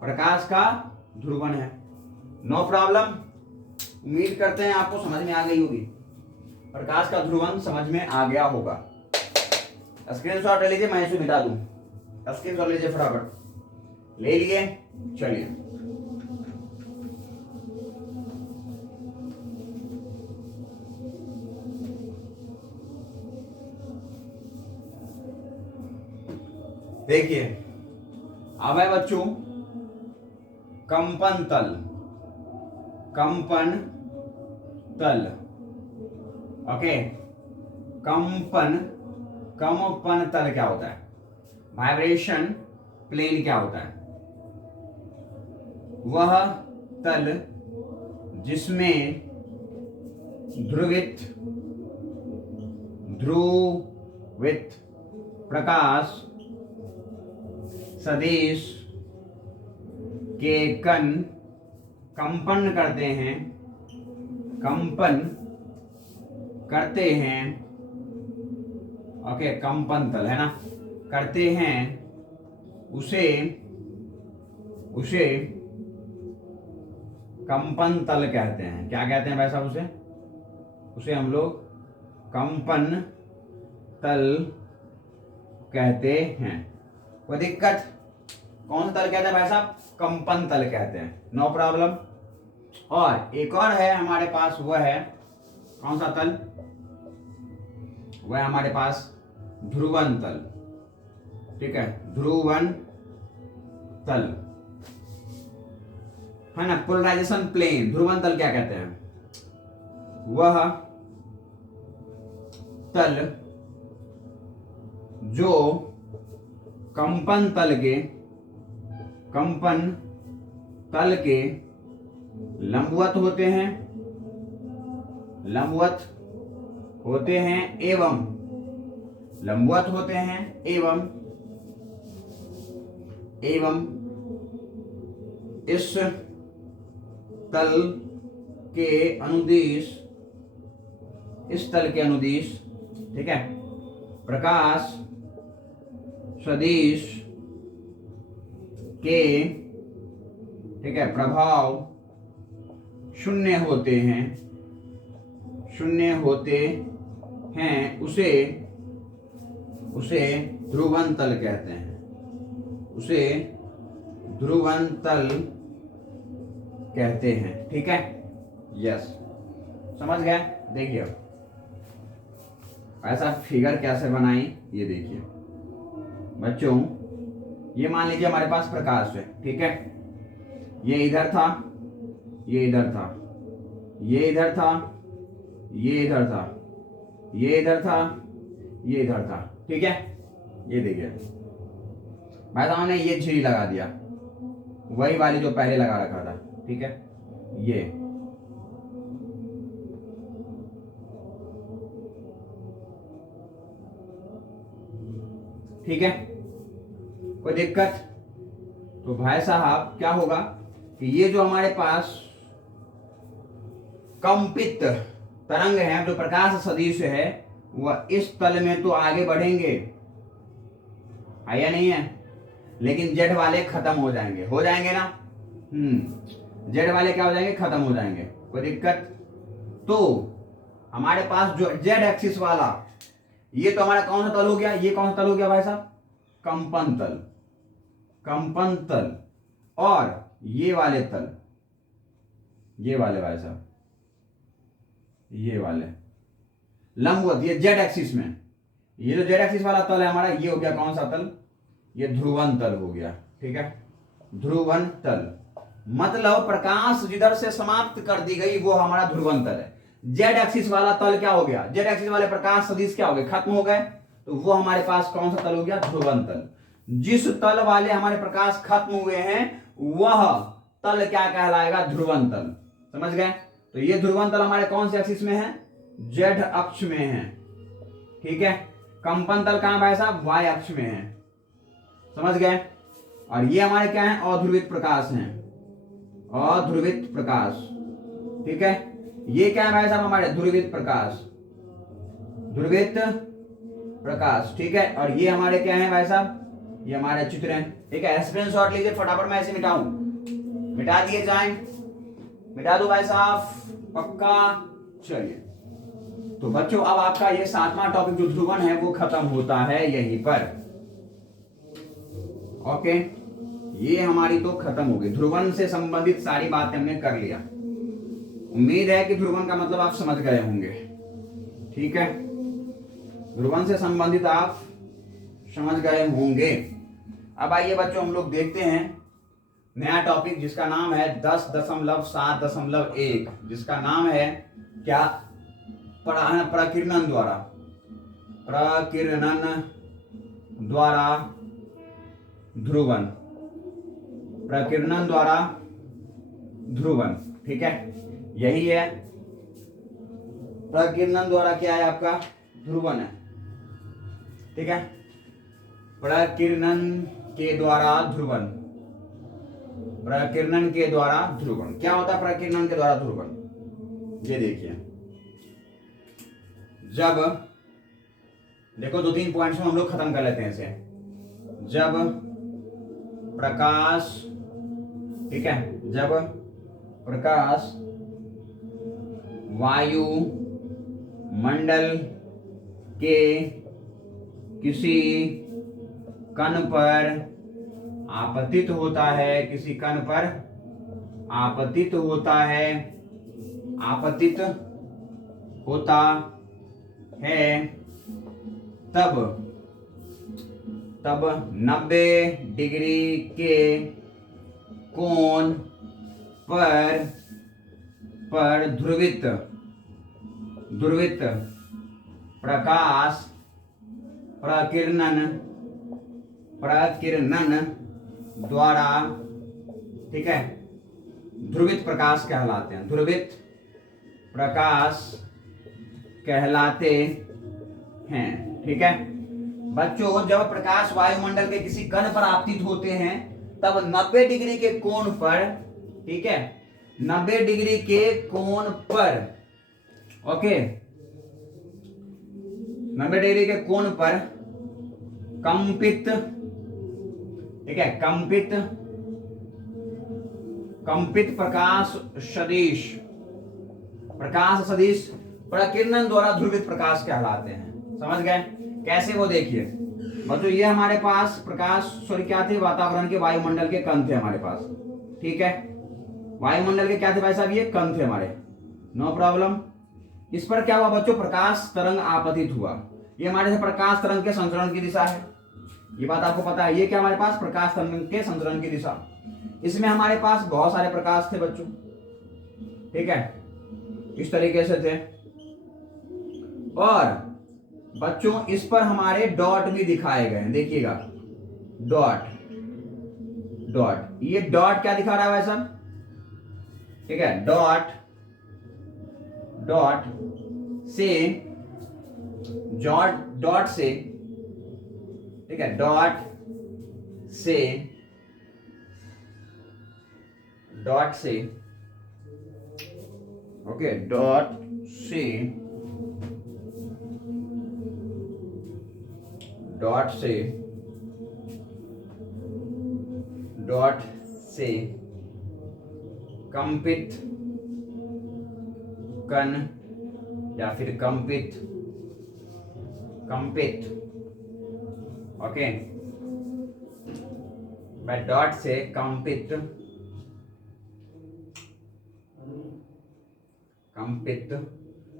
प्रकाश का ध्रुवन है। No problem. उम्मीद करते हैं आपको समझ में आ गई होगी, प्रकाश का ध्रुवन समझ में आ गया होगा। स्क्रीनशॉट ले लीजिए, मैं इसे मिटा दूं। स्क्रीनशॉट लीजिए फटाफट, ले लिए। चलिए देखिए, अब है बच्चों कंपन तल। कंपन तल, ओके। कंपन कंपन तल क्या होता है? वाइब्रेशन प्लेन क्या होता है? वह तल जिसमें ध्रुवित प्रकाश सदिश के कण कंपन करते हैं, ओके, कंपन तल है ना, करते हैं, उसे कंपन तल कहते हैं। क्या कहते हैं भाई साहब? उसे हम लोग कंपन तल कहते हैं। कोई दिक्कत? कौन सा तल कहते हैं भाई साहब? कंपन तल कहते हैं, नो प्रॉब्लम। और एक और है हमारे पास, वह है कौन सा तल? वह है हमारे पास ध्रुवन तल, ठीक है, ध्रुवन तल है ना, पोलराइजेशन प्लेन। ध्रुवन तल क्या कहते हैं? वह तल जो कंपन तल के लंबवत होते हैं, एवं इस तल के अनुदिश, ठीक है, प्रकाश सदिश के, ठीक है, प्रभाव शून्य होते हैं, उसे ध्रुवन तल कहते हैं, उसे ध्रुवन तल कहते हैं, ठीक है। यस, समझ गए? देखिए ऐसा फिगर कैसे बनाई, ये देखिए बच्चों। ये मान लीजिए हमारे पास प्रकाश है, ठीक है, ये इधर था, ये इधर था, ये इधर था, ये इधर था, ये इधर था, ये इधर था, ठीक है। ये देखिए भाई साहब ने ये झिरी लगा दिया, वही वाली जो पहले लगा रखा था, ठीक है। ये ठीक है, कोई दिक्कत? तो भाई साहब क्या होगा कि ये जो हमारे पास कंपित तरंग है, जो प्रकाश सदिश है, वह इस तल में तो आगे बढ़ेंगे, है या नहीं है? लेकिन जेड वाले खत्म हो जाएंगे ना। जेड वाले क्या हो जाएंगे? खत्म हो जाएंगे। कोई दिक्कत? तो हमारे पास जो जेड एक्सिस वाला, ये तो हमारा कौन सा तल हो गया? ये कौन सा तल हो गया भाई साहब? कंपन तल। और ये वाले तल, ये वाले भाई साहब, ये वाले लंबवत, ये जेड एक्सिस में, ये जो जेड एक्सिस वाला तल है हमारा, ये हो गया कौन सा तल? ये ध्रुवन तल हो गया, ठीक है, ध्रुवन तल। मतलब प्रकाश जिधर से समाप्त कर दी गई वो हमारा ध्रुवन तल है। जेड एक्सिस वाला तल क्या हो गया? जेड एक्सिस वाले प्रकाश सदिश क्या हो गए? खत्म हो गए, तो वो हमारे पास कौन सा तल हो गया? ध्रुवन तल। जिस तल वाले हमारे प्रकाश खत्म हुए हैं वह तल क्या कहलाएगा? ध्रुवन तल। समझ गए? तो ये ध्रुवन तल हमारे कौन से एक्सिस में है? जेड अक्ष में है, ठीक है। कंपन तल कहां भाई साहब? वाई अक्ष में है। समझ गए? और ये हमारे क्या है? अध्रुवित प्रकाश हैं, अध्रुवित प्रकाश, ठीक है। ये क्या है भाई साहब? हमारे ध्रुवित प्रकाश, ठीक है। और ये हमारे क्या है भाई साहब? ये हमारे चित्र हैं, ठीक है। स्क्रीनशॉट लीजिए फटाफट, मैं इसे मिटा दिए जाए। मिटा दो भाई साहब, पक्का। चलिए, तो बच्चों अब आपका ये 7वां टॉपिक जो ध्रुवन है वो खत्म होता है यहीं पर। ओके, ये हमारी तो खत्म हो गई, ध्रुवन से संबंधित सारी बातें हमने कर लिया। उम्मीद है कि ध्रुवन का मतलब आप समझ गए होंगे। ठीक है, ध्रुवन से संबंधित आप समझ गए होंगे। अब आइए बच्चों, हम लोग देखते हैं नया टॉपिक जिसका नाम है 10.7.1, जिसका नाम है क्या, प्रकीर्णन द्वारा, प्रकीर्णन द्वारा ध्रुवन, प्रकीर्णन द्वारा ध्रुवन। ठीक है, यही है, प्रकीर्णन द्वारा क्या है आपका, ध्रुवन है। ठीक है, प्रकीर्णन के द्वारा ध्रुवन, प्रकीर्णन के द्वारा ध्रुवन। क्या होता है प्रकीर्णन के द्वारा ध्रुवन, ये देखिए, जब देखो 2-3 पॉइंट्स में हम लोग खत्म कर लेते हैं इसे। जब प्रकाश, ठीक है, जब प्रकाश वायु मंडल के किसी कण पर आपतित होता है, किसी कण पर आपतित होता है, आपतित होता है, तब 90 डिग्री के कोण पर ध्रुवित प्रकाश प्रकीर्णन द्वारा, ठीक है, ध्रुवित प्रकाश कहलाते हैं, ध्रुवित प्रकाश कहलाते हैं। ठीक है बच्चों, जब प्रकाश वायुमंडल के किसी कण पर आपतित होते हैं तब 90 डिग्री के कोण पर, ठीक है, 90 डिग्री के कोण पर, ओके, 90 डिग्री के कोण पर कंपित, ठीक है, कंपित प्रकाश सदिश प्रकीर्णन द्वारा ध्रुवित प्रकाश कहलाते हैं। समझ गए कैसे, वो देखिए बच्चों, ये हमारे पास प्रकाश सॉरी क्या थे, वातावरण के वायुमंडल के कण थे हमारे पास। ठीक है, वायुमंडल के क्या थे भाई साहब, ये कण थे हमारे, नो प्रॉब्लम। इस पर क्या हुआ बच्चों, प्रकाश तरंग आपतित हुआ। ये हमारे प्रकाश तरंग के संचरण की दिशा है, ये बात आपको पता है। ये क्या हमारे पास प्रकाश तरंग के संचरण की दिशा, इसमें हमारे पास बहुत सारे प्रकाश थे बच्चों। ठीक है, इस तरीके से थे, और बच्चों इस पर हमारे डॉट भी दिखाए गए हैं, देखिएगा डॉट, ये डॉट क्या दिखा रहा है भाई साहब, ठीक है, डॉट से, डॉट से, ठीक है, डॉट से, ओके, डॉट से कंपित कण या फिर कंपित, ओके, बाय डॉट से कंपित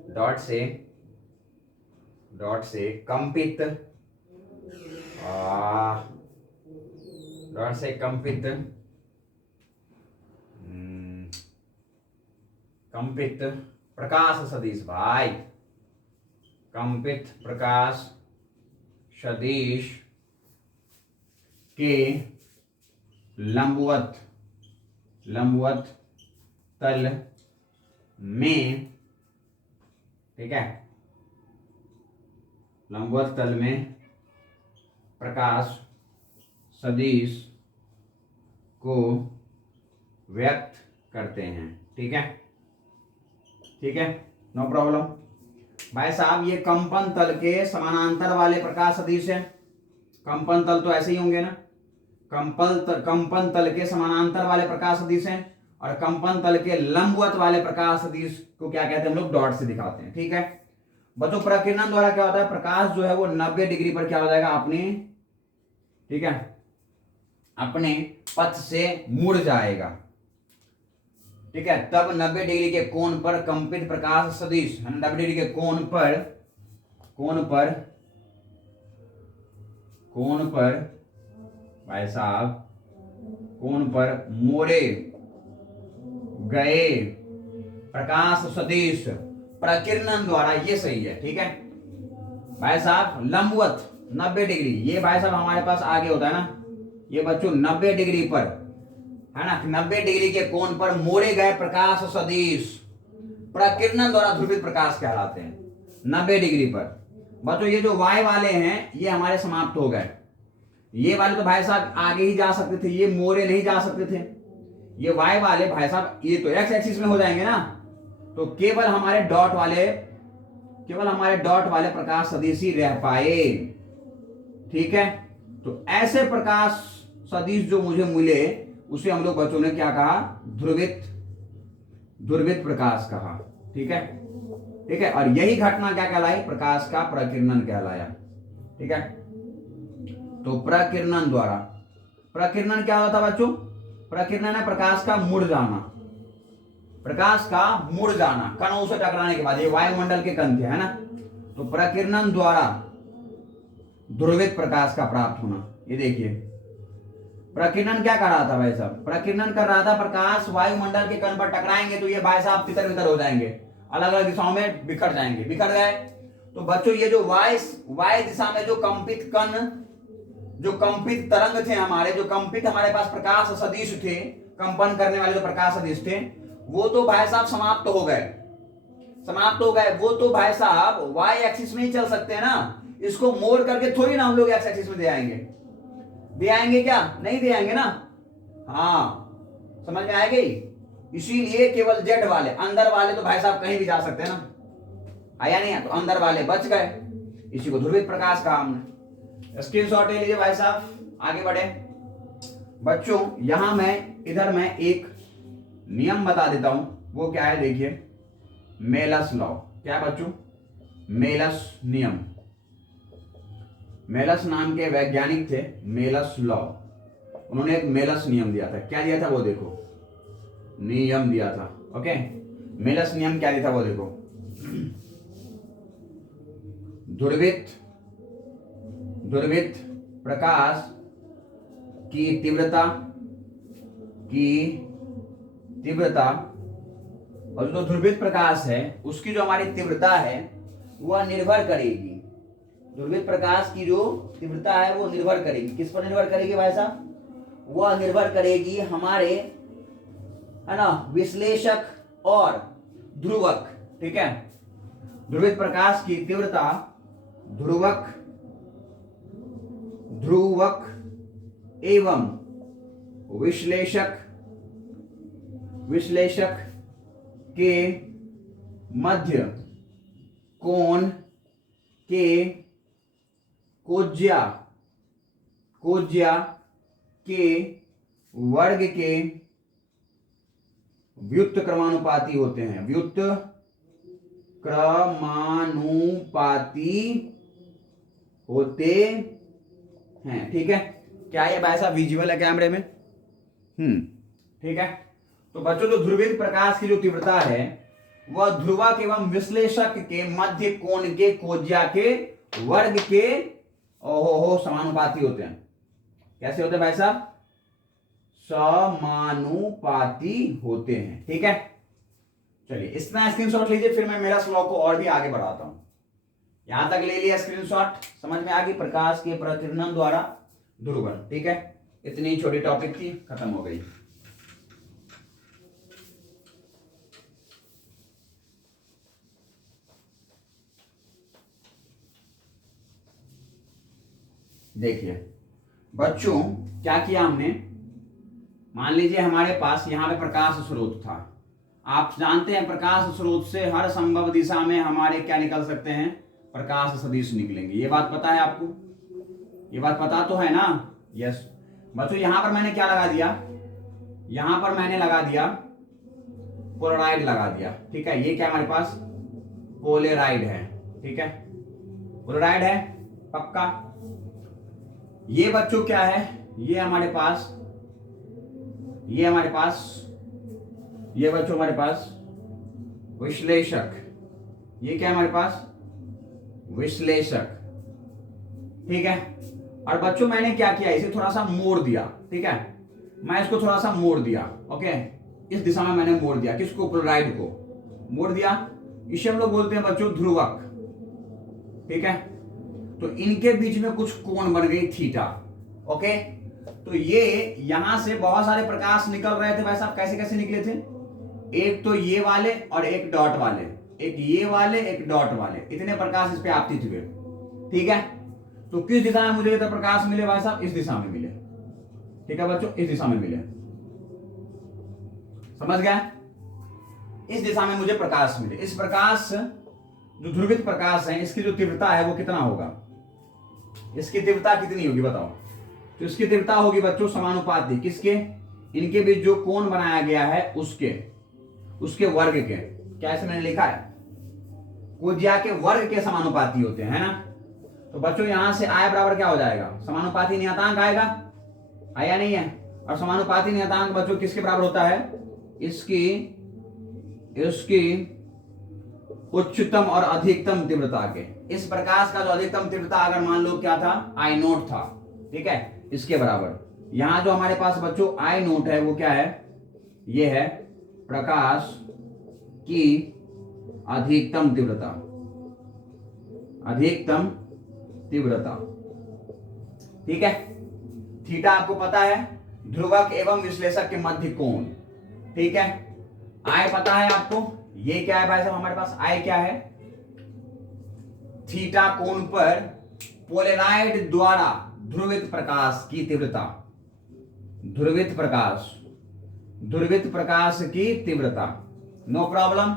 डॉट से कंपित, कंपित प्रकाश सदिश भाई, कंपित प्रकाश सदिश के लंबवत तल में, ठीक है, लंबवत तल में प्रकाश सदिश को व्यक्त करते हैं। ठीक है, नो प्रॉब्लम भाई साहब। ये कंपन तल के समानांतर वाले प्रकाश सदिश है, कंपन तल तो ऐसे ही होंगे ना, कंपन तल के समानांतर वाले प्रकाश सदिश हैं, और कंपन तल के लंबवत वाले प्रकाश सदिश को क्या कहते हैं हम लोग, डॉट से दिखाते हैं। ठीक है बच्चों, प्रकीर्णन द्वारा क्या होता है, प्रकाश जो है वो 90 डिग्री पर क्या हो जाएगा अपने, ठीक है, अपने पथ से मुड़ जाएगा। ठीक है, तब 90 डिग्री के कोण पर कंपित प्रकाश सदिश, 90 डिग्री के कोण पर भाई साहब, कोण पर मोड़े गए प्रकाश सदिश प्रकीर्णन द्वारा, ये सही है। ठीक है भाई साहब, लंबवत 90 डिग्री, ये भाई साहब हमारे पास आगे होता है ना, ये बच्चों 90 डिग्री पर है ना, 90 डिग्री के कोण पर मोड़े गए प्रकाश सदिश प्रकीर्णन द्वारा ध्रुवित प्रकाश कहलाते हैं। 90 डिग्री पर बच्चों ये जो वाई वाले हैं ये हमारे समाप्त हो गए। ये वाले तो भाई साहब आगे ही जा सकते थे, ये मोड़े नहीं जा सकते थे। ये वाई वाले भाई साहब ये तो एक्स एक्सिस में हो जाएंगे ना, तो केवल हमारे डॉट वाले प्रकाश सदिश ही रह पाए। ठीक है, तो ऐसे प्रकाश सदिश जो मुझे मिले उसे हम लोग बच्चों ने क्या कहा, ध्रुवित प्रकाश कहा। ठीक है, और यही घटना क्या कहलाई, प्रकाश का प्रकीर्णन कहलाया। ठीक है, तो प्रकीर्णन द्वारा, प्रकीर्णन क्या होता बच्चों, प्रकीर्णन है प्रकाश का मुड़ जाना, कणों से टकराने के बाद, ये वायुमंडल के कण थे है ना, तो प्रकीर्णन द्वारा ध्रुवित प्रकाश का प्राप्त होना। ये देखिए प्रकीर्णन क्या कर रहा था भाई साहब, प्रकीर्णन कर रहा था प्रकाश वायुमंडल के कण पर टकराएंगे तो ये भाई साहब तितर बितर हो जाएंगे, अलग अलग दिशाओं में बिखर जाएंगे, बिखर गए। तो बच्चों ये जो वाय दिशा में जो कंपित कण, जो कंपित तरंग थे हमारे, जो कंपित हमारे पास प्रकाश सदिश थे, कंपन करने वाले जो प्रकाश सदिश थे, वो तो भाई साहब समाप्त हो गए। वो तो भाई साहब वाई एक्सिस में ही चल सकते हैं ना, इसको मोड़ करके थोड़ी ना हम लोग एक्स एक्सिस में दे आएंगे क्या, नहीं दे आएंगे ना। हाँ समझ में आएगी, इसीलिए केवल जेड वाले, अंदर वाले तो भाई साहब कहीं भी जा सकते हैं ना, आया नहीं है, तो अंदर वाले बच गए, इसी को ध्रुवित प्रकाश कहा हमने। स्क्रीनशॉट ले लीजिए भाई साहब, आगे बढ़े बच्चों। यहां इधर मैं एक नियम बता देता हूं, वो क्या है देखिए, मेलस लॉ। क्या बच्चों, मेलस नियम। मेलस नाम के वैज्ञानिक थे, मेलस लॉ, उन्होंने एक मेलस नियम दिया था। क्या दिया था वो देखो, नियम दिया था। ओके, मेलस नियम क्या दिया था वो देखो, ध्रुवित प्रकाश की तीव्रता और जो ध्रुवित प्रकाश है उसकी जो हमारी तीव्रता है वह निर्भर करेगी, ध्रुवित प्रकाश की जो तीव्रता है वो निर्भर करेगी, किस पर निर्भर करेगी भाई साहब, वह निर्भर करेगी हमारे, है ना, विश्लेषक और ध्रुवक। ठीक है, ध्रुवित प्रकाश की तीव्रता ध्रुवक एवं विश्लेषक के मध्य कोण के कोज्या के वर्ग के व्युत्क्रमानुपाती होते हैं, ठीक है, क्या ये भाई साहब विजुअल है कैमरे में? ठीक है, तो बच्चों जो ध्रुवित प्रकाश की जो तीव्रता है वह ध्रुवक एवं विश्लेषक के मध्य कोण के कोज्या के वर्ग के समानुपाती होते हैं। कैसे होते हैं भाई साहब? समानुपाती होते हैं। ठीक है, चलिए इसमें स्क्रीनशॉट लीजिए, फिर मैं मेरा स्लॉग को और भी आगे बढ़ाता हूं। यहां तक ले लिया स्क्रीनशॉट, समझ में आ गई, प्रकाश के प्रकीर्णन द्वारा ध्रुवन। ठीक है, इतनी छोटी टॉपिक थी, खत्म हो गई। देखिए बच्चों क्या किया हमने, मान लीजिए हमारे पास यहां पे प्रकाश स्रोत था। आप जानते हैं प्रकाश स्रोत से हर संभव दिशा में हमारे क्या निकल सकते हैं, प्रकाश सदिश निकलेंगे। ये बात पता है आपको? ये बात पता तो है ना? यस बच्चों, यहां पर मैंने क्या लगा दिया, यहां पर मैंने लगा दिया पोलराइड लगा दिया, ठीक है। ये क्या हमारे पास पोलराइड है, ठीक है, पोलराइड है पक्का। ये बच्चों क्या है, ये हमारे पास ये बच्चों हमारे पास विश्लेषक, ये क्या है हमारे पास विश्लेषक, ठीक है। और बच्चों मैंने क्या किया, इसे थोड़ा सा मोड़ दिया, ठीक है, मैं इसको थोड़ा सा मोड़ दिया, ओके, इस दिशा में मैंने मोड़ दिया, किसको क्लोराइड को मोड़ दिया, इसे हम लोग बोलते हैं बच्चों ध्रुवक, ठीक है। तो इनके बीच में कुछ कोण बन गई थीटा, ओके। तो ये यहां से बहुत सारे प्रकाश निकल रहे थे भाई साहब, कैसे कैसे निकले थे, एक तो ये वाले और एक डॉट वाले, एक ये वाले एक डॉट वाले, इतने प्रकाश इस पे आपतित हुए, ठीक है। तो किस दिशा में मुझे प्रकाश मिले भाई साहब, इस दिशा में मिले, ठीक है बच्चों, इस दिशा में मिले, समझ गया, इस दिशा में मुझे प्रकाश मिले। इस प्रकाश जो ध्रुवित प्रकाश है, इसकी जो तीव्रता है वो कितना होगा, इसकी तीव्रता कितनी होगी बताओ। तो इसकी तीव्रता होगी बच्चों समानुपाती किसके, इनके बीच जो कोण बनाया गया है उसके वर्ग के, क्या ऐसे मैंने लिखा है, कोज्या के वर्ग के समानुपाती होते हैं, है ना। तो बच्चों यहां से आय बराबर क्या हो जाएगा, समानुपाती नियतांक आएगा, आया नहीं है। और समानुपाती नियतांक बच्चों किसके बराबर होता है, इसकी उच्चतम और अधिकतम तीव्रता के। इस प्रकाश का जो अधिकतम तीव्रता अगर मान लो क्या था, आई नोट था, ठीक है, इसके बराबर। यहां जो हमारे पास बच्चों आई नोट है वो क्या है, ये है प्रकाश की अधिकतम तीव्रता, अधिकतम तीव्रता, ठीक है। थीटा आपको पता है, ध्रुवक एवं विश्लेषक के मध्य कोण, ठीक है। आई पता है आपको, ये क्या है भाई साहब हमारे पास, आई क्या है, थीटा कोण पर पोलराइड द्वारा ध्रुवित प्रकाश की तीव्रता, ध्रुवित प्रकाश की तीव्रता, नो प्रॉब्लम,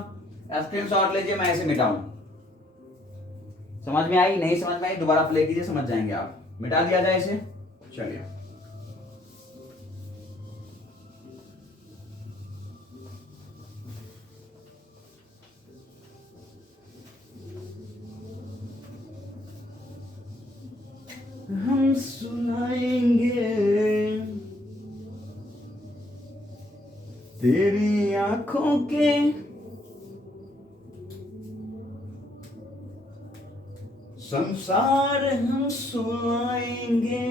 स्क्रीनशॉट लीजिए, मैं ऐसे मिटाऊं, समझ में आई, नहीं समझ में आई दोबारा प्ले कीजिए, समझ जाएंगे आप, मिटा दिया जाए इसे, चलिए। हम सुनाएंगे तेरी आंखों के संसार, हम सुनाएंगे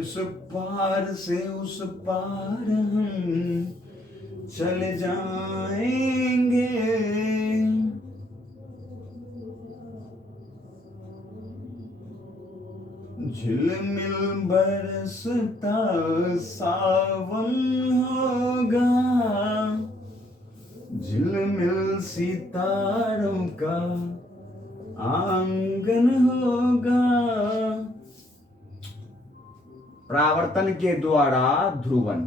इस पार से उस पार हम चले जाएंगे, झिलमिल बरसता सावन होगा, झिलमिल सितारों का आंगन होगा, परावर्तन के द्वारा ध्रुवन,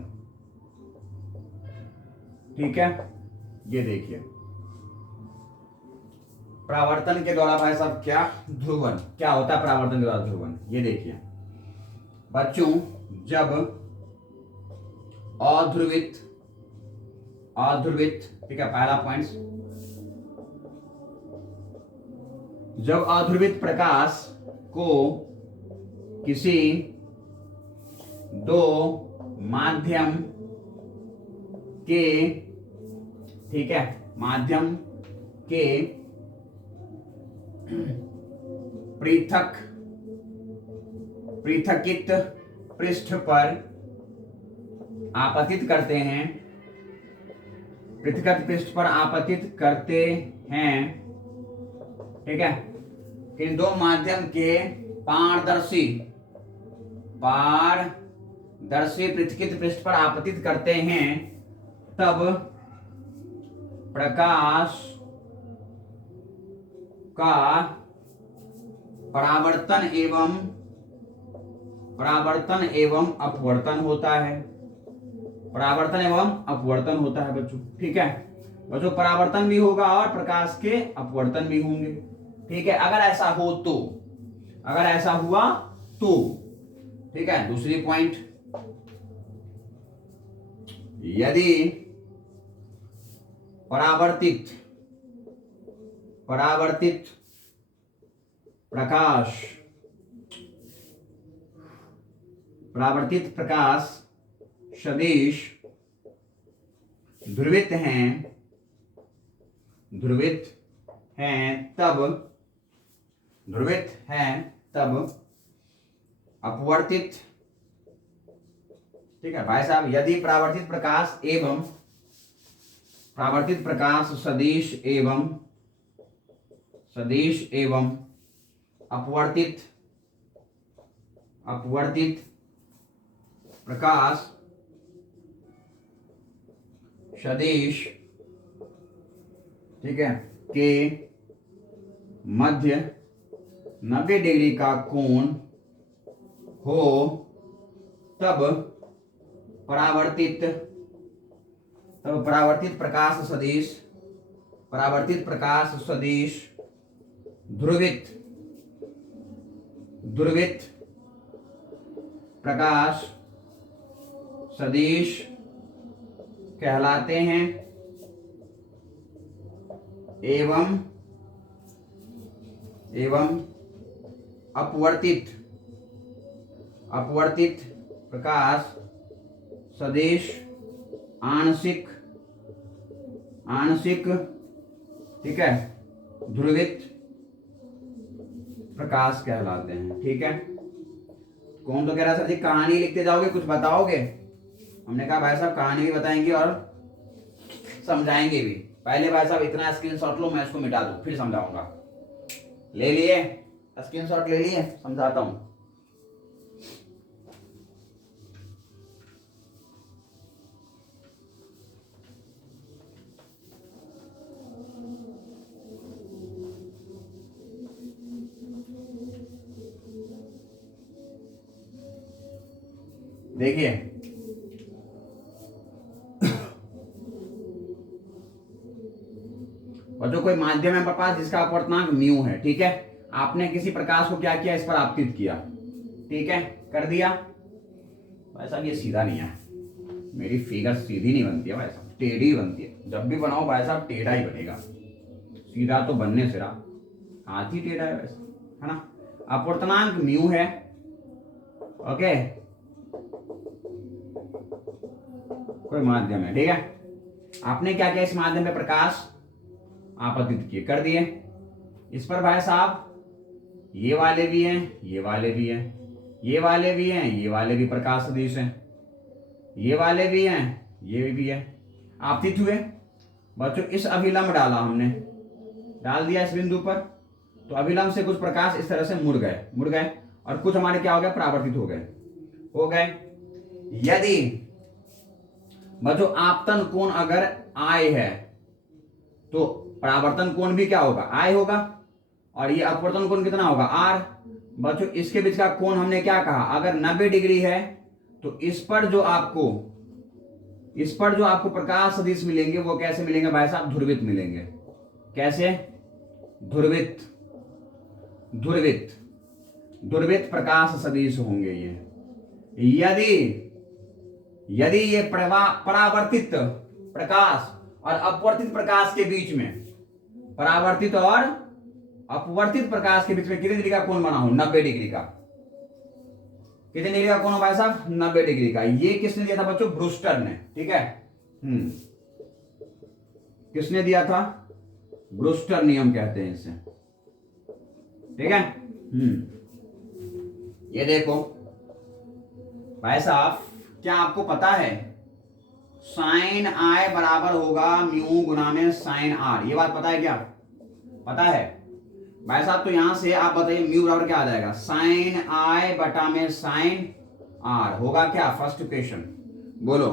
ठीक है। ये देखिए परावर्तन के द्वारा भाई साहब क्या ध्रुवन, क्या होता है परावर्तन के द्वारा ध्रुवन, ये देखिए बच्चों, जब अध्रुवित, ठीक है, पहला पॉइंट, जब अध्रुवित प्रकाश को किसी दो माध्यम के, ठीक है, माध्यम के पृथकित पृष्ठ पर आपतित करते हैं, पृथक पृष्ठ पर आपतित करते हैं, ठीक है, इन दो माध्यम के पारदर्शी पृथकित पृष्ठ पर आपतित करते हैं, तब प्रकाश का परावर्तन एवं अपवर्तन होता है, परावर्तन एवं अपवर्तन होता है बच्चों, ठीक है बच्चों, परावर्तन भी होगा और प्रकाश के अपवर्तन भी होंगे, ठीक है। अगर ऐसा हो तो, अगर ऐसा हुआ तो, ठीक है। दूसरी पॉइंट, यदि परावर्तित प्रकाश सदिश ध्रुवित हैं तब अपवर्तित, ठीक है भाई साहब, यदि परावर्तित प्रकाश सदिश एवं अपवर्तित प्रकाश सदिश, ठीक है, के मध्य 90 डिग्री का कोण हो, तब परावर्तित प्रकाश सदिश ध्रुवित प्रकाश सदिश कहलाते हैं एवं अपवर्तित प्रकाश सदिश आंशिक, ठीक है, ध्रुवित प्रकाश कहलाते हैं। ठीक है। कौन तो कह रहा सर जी कहानी लिखते जाओगे, कुछ बताओगे? हमने कहा भाई साहब कहानी भी बताएंगे और समझाएंगे भी। पहले भाई साहब इतना स्क्रीनशॉट लो, मैं इसको मिटा दूं, फिर समझाऊंगा। ले लिए स्क्रीनशॉट? ले लिए? समझाता हूं। देखिए बच्चों, कोई माध्यम है पास जिसका अपवर्तनांक म्यू है, ठीक है। आपने किसी प्रकाश को क्या किया, इस पर आपतित किया, ठीक है, कर दिया। भाई साहब ये सीधा नहीं है, मेरी फिगर सीधी नहीं बनती है भाई साहब, टेढ़ी बनती है। जब भी बनाओ भाई साहब टेढ़ा ही बनेगा, सीधा तो बनने से रहा, हाथ ही टेढ़ा है वैसे, है ना। अपवर्तनांक म्यू है, ओके, कोई माध्यम है, ठीक है। आपने क्या किया, इस माध्यम में प्रकाश आपतित किए, कर दिए। इस पर भाई साहब ये वाले भी हैं, ये वाले भी हैं, ये वाले भी हैं, ये वाले भी प्रकाश सदिश हैं, ये वाले भी हैं, ये भी है, आपतित हुए। बच्चों इस अभिलंब डाला हमने, डाल दिया इस बिंदु पर, तो अभिलंब से कुछ प्रकाश इस तरह से मुड़ गए और कुछ हमारे क्या हो गया, परावर्तित हो गए। यदि बच्चों आपतन कोण अगर I है तो परावर्तन कोण भी क्या होगा, I होगा, और ये अपवर्तन कोण कितना होगा, R। बच्चों इसके बीच का कोण हमने क्या कहा, अगर 90 डिग्री है तो इस पर जो आपको प्रकाश सदिश मिलेंगे वो कैसे मिलेंगे भाई साहब, ध्रुवित मिलेंगे। कैसे? ध्रुवित प्रकाश सदिश होंगे ये। यदि ये परावर्तित प्रकाश और अपवर्तित प्रकाश के बीच में, परावर्तित और अपवर्तित प्रकाश के बीच में कितने डिग्री का कोण बना हो, 90 डिग्री का। कितने डिग्री का कोण हो भाई साहब, 90 डिग्री का। ये किसने दिया था बच्चों, ब्रूस्टर ने, ठीक है। किसने दिया था, ब्रूस्टर नियम कहते हैं इसे, ठीक है। ये देखो भाई साहब, क्या आपको पता है साइन I बराबर होगा म्यू गुना में साइन R? ये बात पता है क्या, पता है भाई साहब? तो यहां से आप बताइए म्यू बराबर क्या आ जाएगा, साइन I बटा में साइन R होगा क्या? फर्स्ट क्वेश्चन बोलो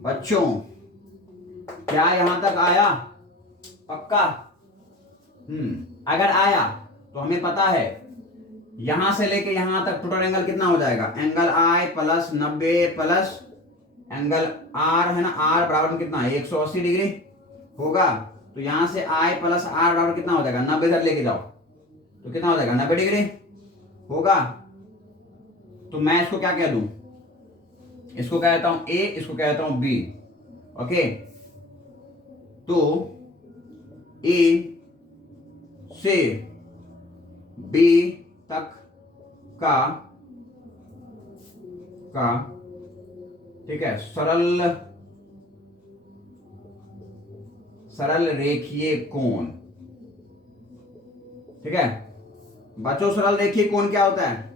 बच्चों, क्या यहां तक आया? पक्का? अगर आया तो हमें पता है यहां से लेके यहां तक टोटल एंगल कितना हो जाएगा, angle I plus 90 plus angle R है ना, R बराबर कितना है, 180 डिग्री होगा। तो यहां से I प्लस R बराबर कितना हो जाएगा, 90 इधर लेके जाओ तो कितना हो जाएगा, 90 डिग्री होगा। तो मैं इसको क्या कह दूं, इसको कहता हूं ए, इसको कहता हूं बी। ओके, तो ए से बी तक का ठीक है सरल रेखीय कोण। ठीक है बच्चों, सरल रेखीय कोण क्या होता है?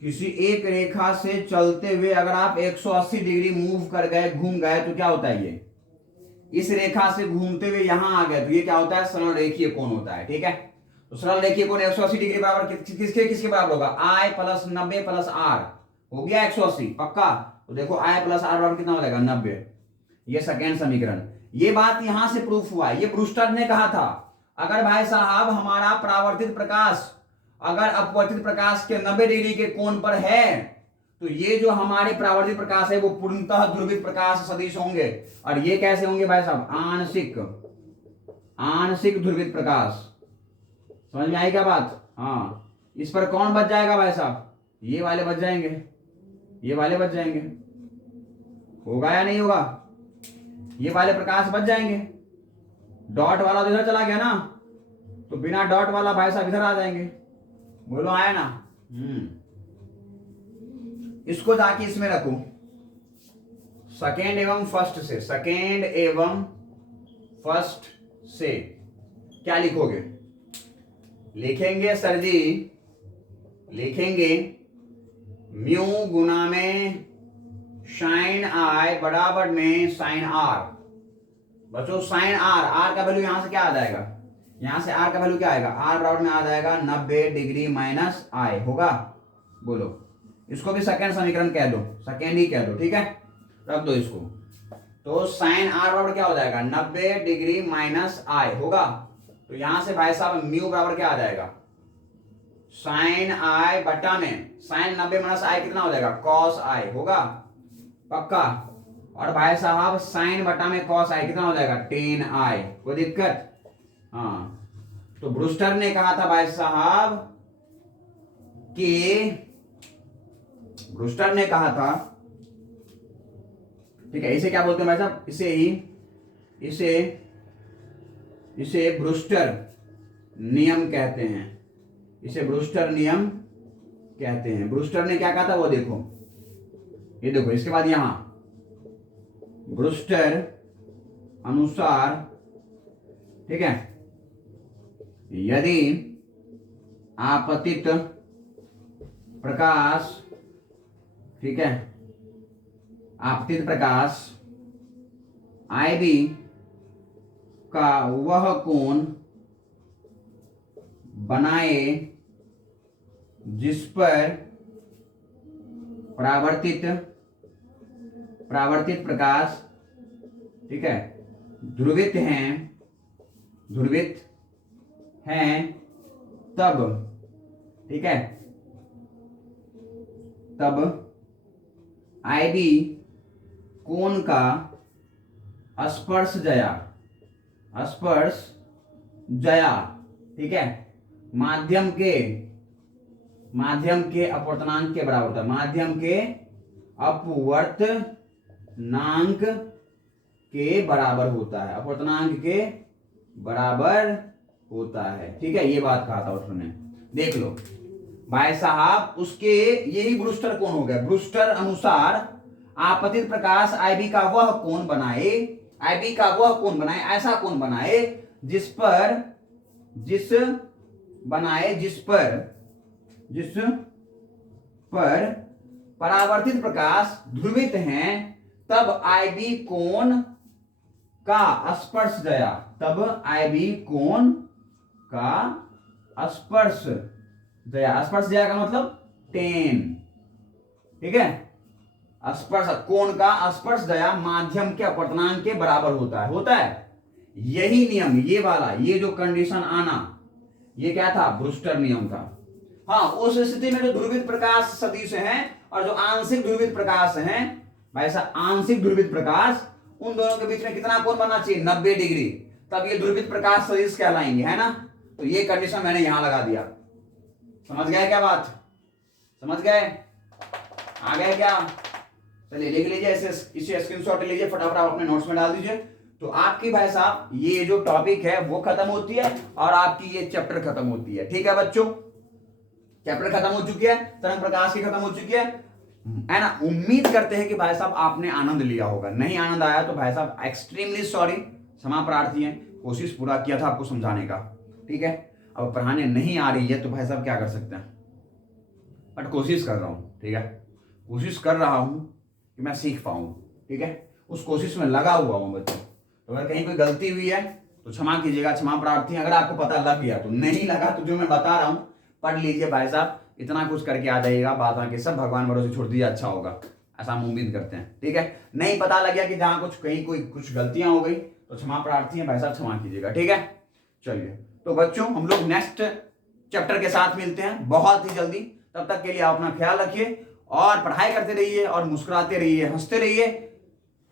किसी एक रेखा से चलते हुए अगर आप 180 डिग्री मूव कर गए, घूम गए, तो क्या होता है? ये इस रेखा से घूमते हुए यहां आ गए, तो ये क्या होता है? सरल रेखीय कोण होता है। ठीक है, तो सरल रेखीय कोण 180 डिग्री बराबर किसके किसके बराबर होगा? I प्लस 90 प्लस R हो गया 180 पक्का। तो देखो I प्लस R बराबर कितना हो जाएगा? 90। ये सेकेंड समीकरण। ये बात यहां से प्रूफ हुआ है, ये ब्रूस्टर ने कहा था। अगर भाई साहब हमारा परावर्तित प्रकाश अगर अपवर्तित प्रकाश के 90 डिग्री के कोण पर है, तो ये जो हमारे परावर्तित प्रकाश है वो पूर्णतः ध्रुवित प्रकाश सदिश होंगे। और ये कैसे होंगे भाई साहब? आंशिक ध्रुवित प्रकाश। समझ में आई क्या बात? हाँ, इस पर कौन बच जाएगा भाई साहब? ये वाले बच जाएंगे, ये वाले बच जाएंगे। होगा या नहीं होगा? ये वाले प्रकाश बच जाएंगे। डॉट वाला तो इधर चला गया ना, तो बिना डॉट वाला भाई साहब इधर आ जाएंगे। बोलो आया ना? इसको जाके इसमें रखो, सेकेंड एवं फर्स्ट से क्या लिखोगे? लिखेंगे सर जी, लिखेंगे म्यू गुना में साइन I बराबर में साइन R। बच्चों साइन R का वैल्यू यहां से क्या आ जाएगा? यहां से R का वैल्यू क्या आएगा? R बराबर में आ जाएगा 90 डिग्री माइनस I होगा। बोलो, इसको भी सेकेंड समीकरण कह दो, सेकेंड ही कह दो। ठीक है, रख दो इसको। तो साइन R बराबर क्या हो जाएगा? 90 डिग्री माइनस I होगा। तो यहां से भाई साहब म्यू बराबर क्या आ जाएगा? साइन I बटा में साइन 90 माइनस I कितना हो जाएगा? कॉस I होगा पक्का। और भाई साहब साइन बटा में कॉस I कितना हो जाएगा? Ten I। कोई दिक्कत? हाँ, तो ब्रूस्टर ने कहा था भाई साहब कि ब्रूस्टर ने कहा था, ठीक है, इसे क्या बोलते हैं भाई साहब? इसे ब्रूस्टर नियम कहते हैं। इसे ब्रूस्टर नियम कहते हैं। ब्रूस्टर ने क्या कहा था वो देखो, ये देखो, इसके बाद यहां ब्रूस्टर अनुसार, ठीक है, यदि आपतित प्रकाश, ठीक है, आपतित प्रकाश IB का वह कोण बनाए जिस पर परावर्तित प्रकाश, ठीक है, ध्रुवित हैं तब, ठीक है, तब IB कोण का स्पर्श जया, ठीक है, माध्यम के अपवर्तनांक के बराबर होता है। माध्यम के अपवर्तनांक के बराबर होता है, अपवर्तनांक के बराबर होता है। ठीक है, ये बात कहा था उसने। देख लो भाई साहब, उसके यही ब्रूस्टर कोण हो गया। ब्रूस्टर अनुसार आपतित प्रकाश IB का वह कोण बनाए, ऐसा कोण बनाए जिस पर परावर्तित प्रकाश ध्रुवित हैं, तब IB कोण का स्पर्श जया, स्पर्श जया का मतलब 10, ठीक है, स्पर्श कोण का स्पर्श जया माध्यम के अपवर्तनांक के बराबर होता है। यही नियम, ये वाला, ये जो कंडीशन आना, ये क्या था? ब्रूस्टर नियम था। हाँ, उस स्थिति में जो ध्रुवित प्रकाश सदिश हैं और जो आंशिक ध्रुवित प्रकाश हैं, वैसा आंशिक ध्रुवित प्रकाश, उन दोनों के बीच में कितना कोण बनना चाहिए? 90 डिग्री। तब ये ध्रुवित प्रकाश सदिश कहलाएंगे, है ना? तो ये कंडीशन मैंने यहां लगा दिया। समझ गया क्या बात? समझ गए? आ गए क्या? चलिए लिख लीजिए, इसे स्क्रीनशॉट लीजिए, फटाफट आप अपने नोट्स में डाल दीजिए। तो आपकी भाई साहब ये जो टॉपिक है वो खत्म होती है और आपकी ये चैप्टर खत्म होती है। ठीक है बच्चों, चैप्टर खत्म हो चुकी है, तरंग प्रकाश की खत्म हो चुकी है ना। उम्मीद करते हैं कि भाई साहब आपने आनंद लिया होगा। नहीं आनंद आया तो भाई साहब एक्सट्रीमली सॉरी, क्षमा प्रार्थी हैं। कोशिश पूरा किया था आपको समझाने का, ठीक है। अब पढ़ाने नहीं आ रही है तो भाई साहब क्या कर सकते हैं, बट कोशिश कर रहा हूं, ठीक है। कोशिश कर रहा हूं कि मैं सीख पाऊं, ठीक है। उस कोशिश में लगा हुआ हूं बच्चों। तो अगर कहीं कोई गलती हुई है तो क्षमा कीजिएगा, क्षमा प्रार्थी। अगर आपको पता लग गया तो, नहीं लगा तो जो मैं बता रहा हूं पढ़ लीजिए भाई साहब, इतना कुछ करके आ जाइएगा, बात आके सब भगवान भरोसे छोड़ दीजिए, अच्छा होगा, ऐसा हम उम्मीद करते हैं, ठीक है। नहीं पता लग गया कि जहां कुछ कहीं कोई कुछ गलतियां हो गई तो क्षमा प्रार्थी है भाई साहब, क्षमा कीजिएगा, ठीक है। चलिए तो बच्चों हम लोग नेक्स्ट चैप्टर के साथ मिलते हैं बहुत ही जल्दी। तब तक के लिए आप अपना ख्याल रखिए और पढ़ाई करते रहिए और मुस्कुराते रहिए, हंसते रहिए।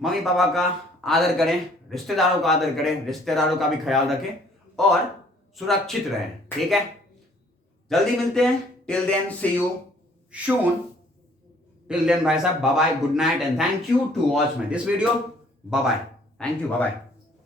मम्मी पापा का आदर करें, रिश्तेदारों का आदर करें, रिश्तेदारों का भी ख्याल रखें और सुरक्षित रहें, ठीक है। जल्दी मिलते हैं। Till then see you soon. Till then भाई साहब bye bye, good night and thank you to watch my this video. Bye bye, thank you, bye bye.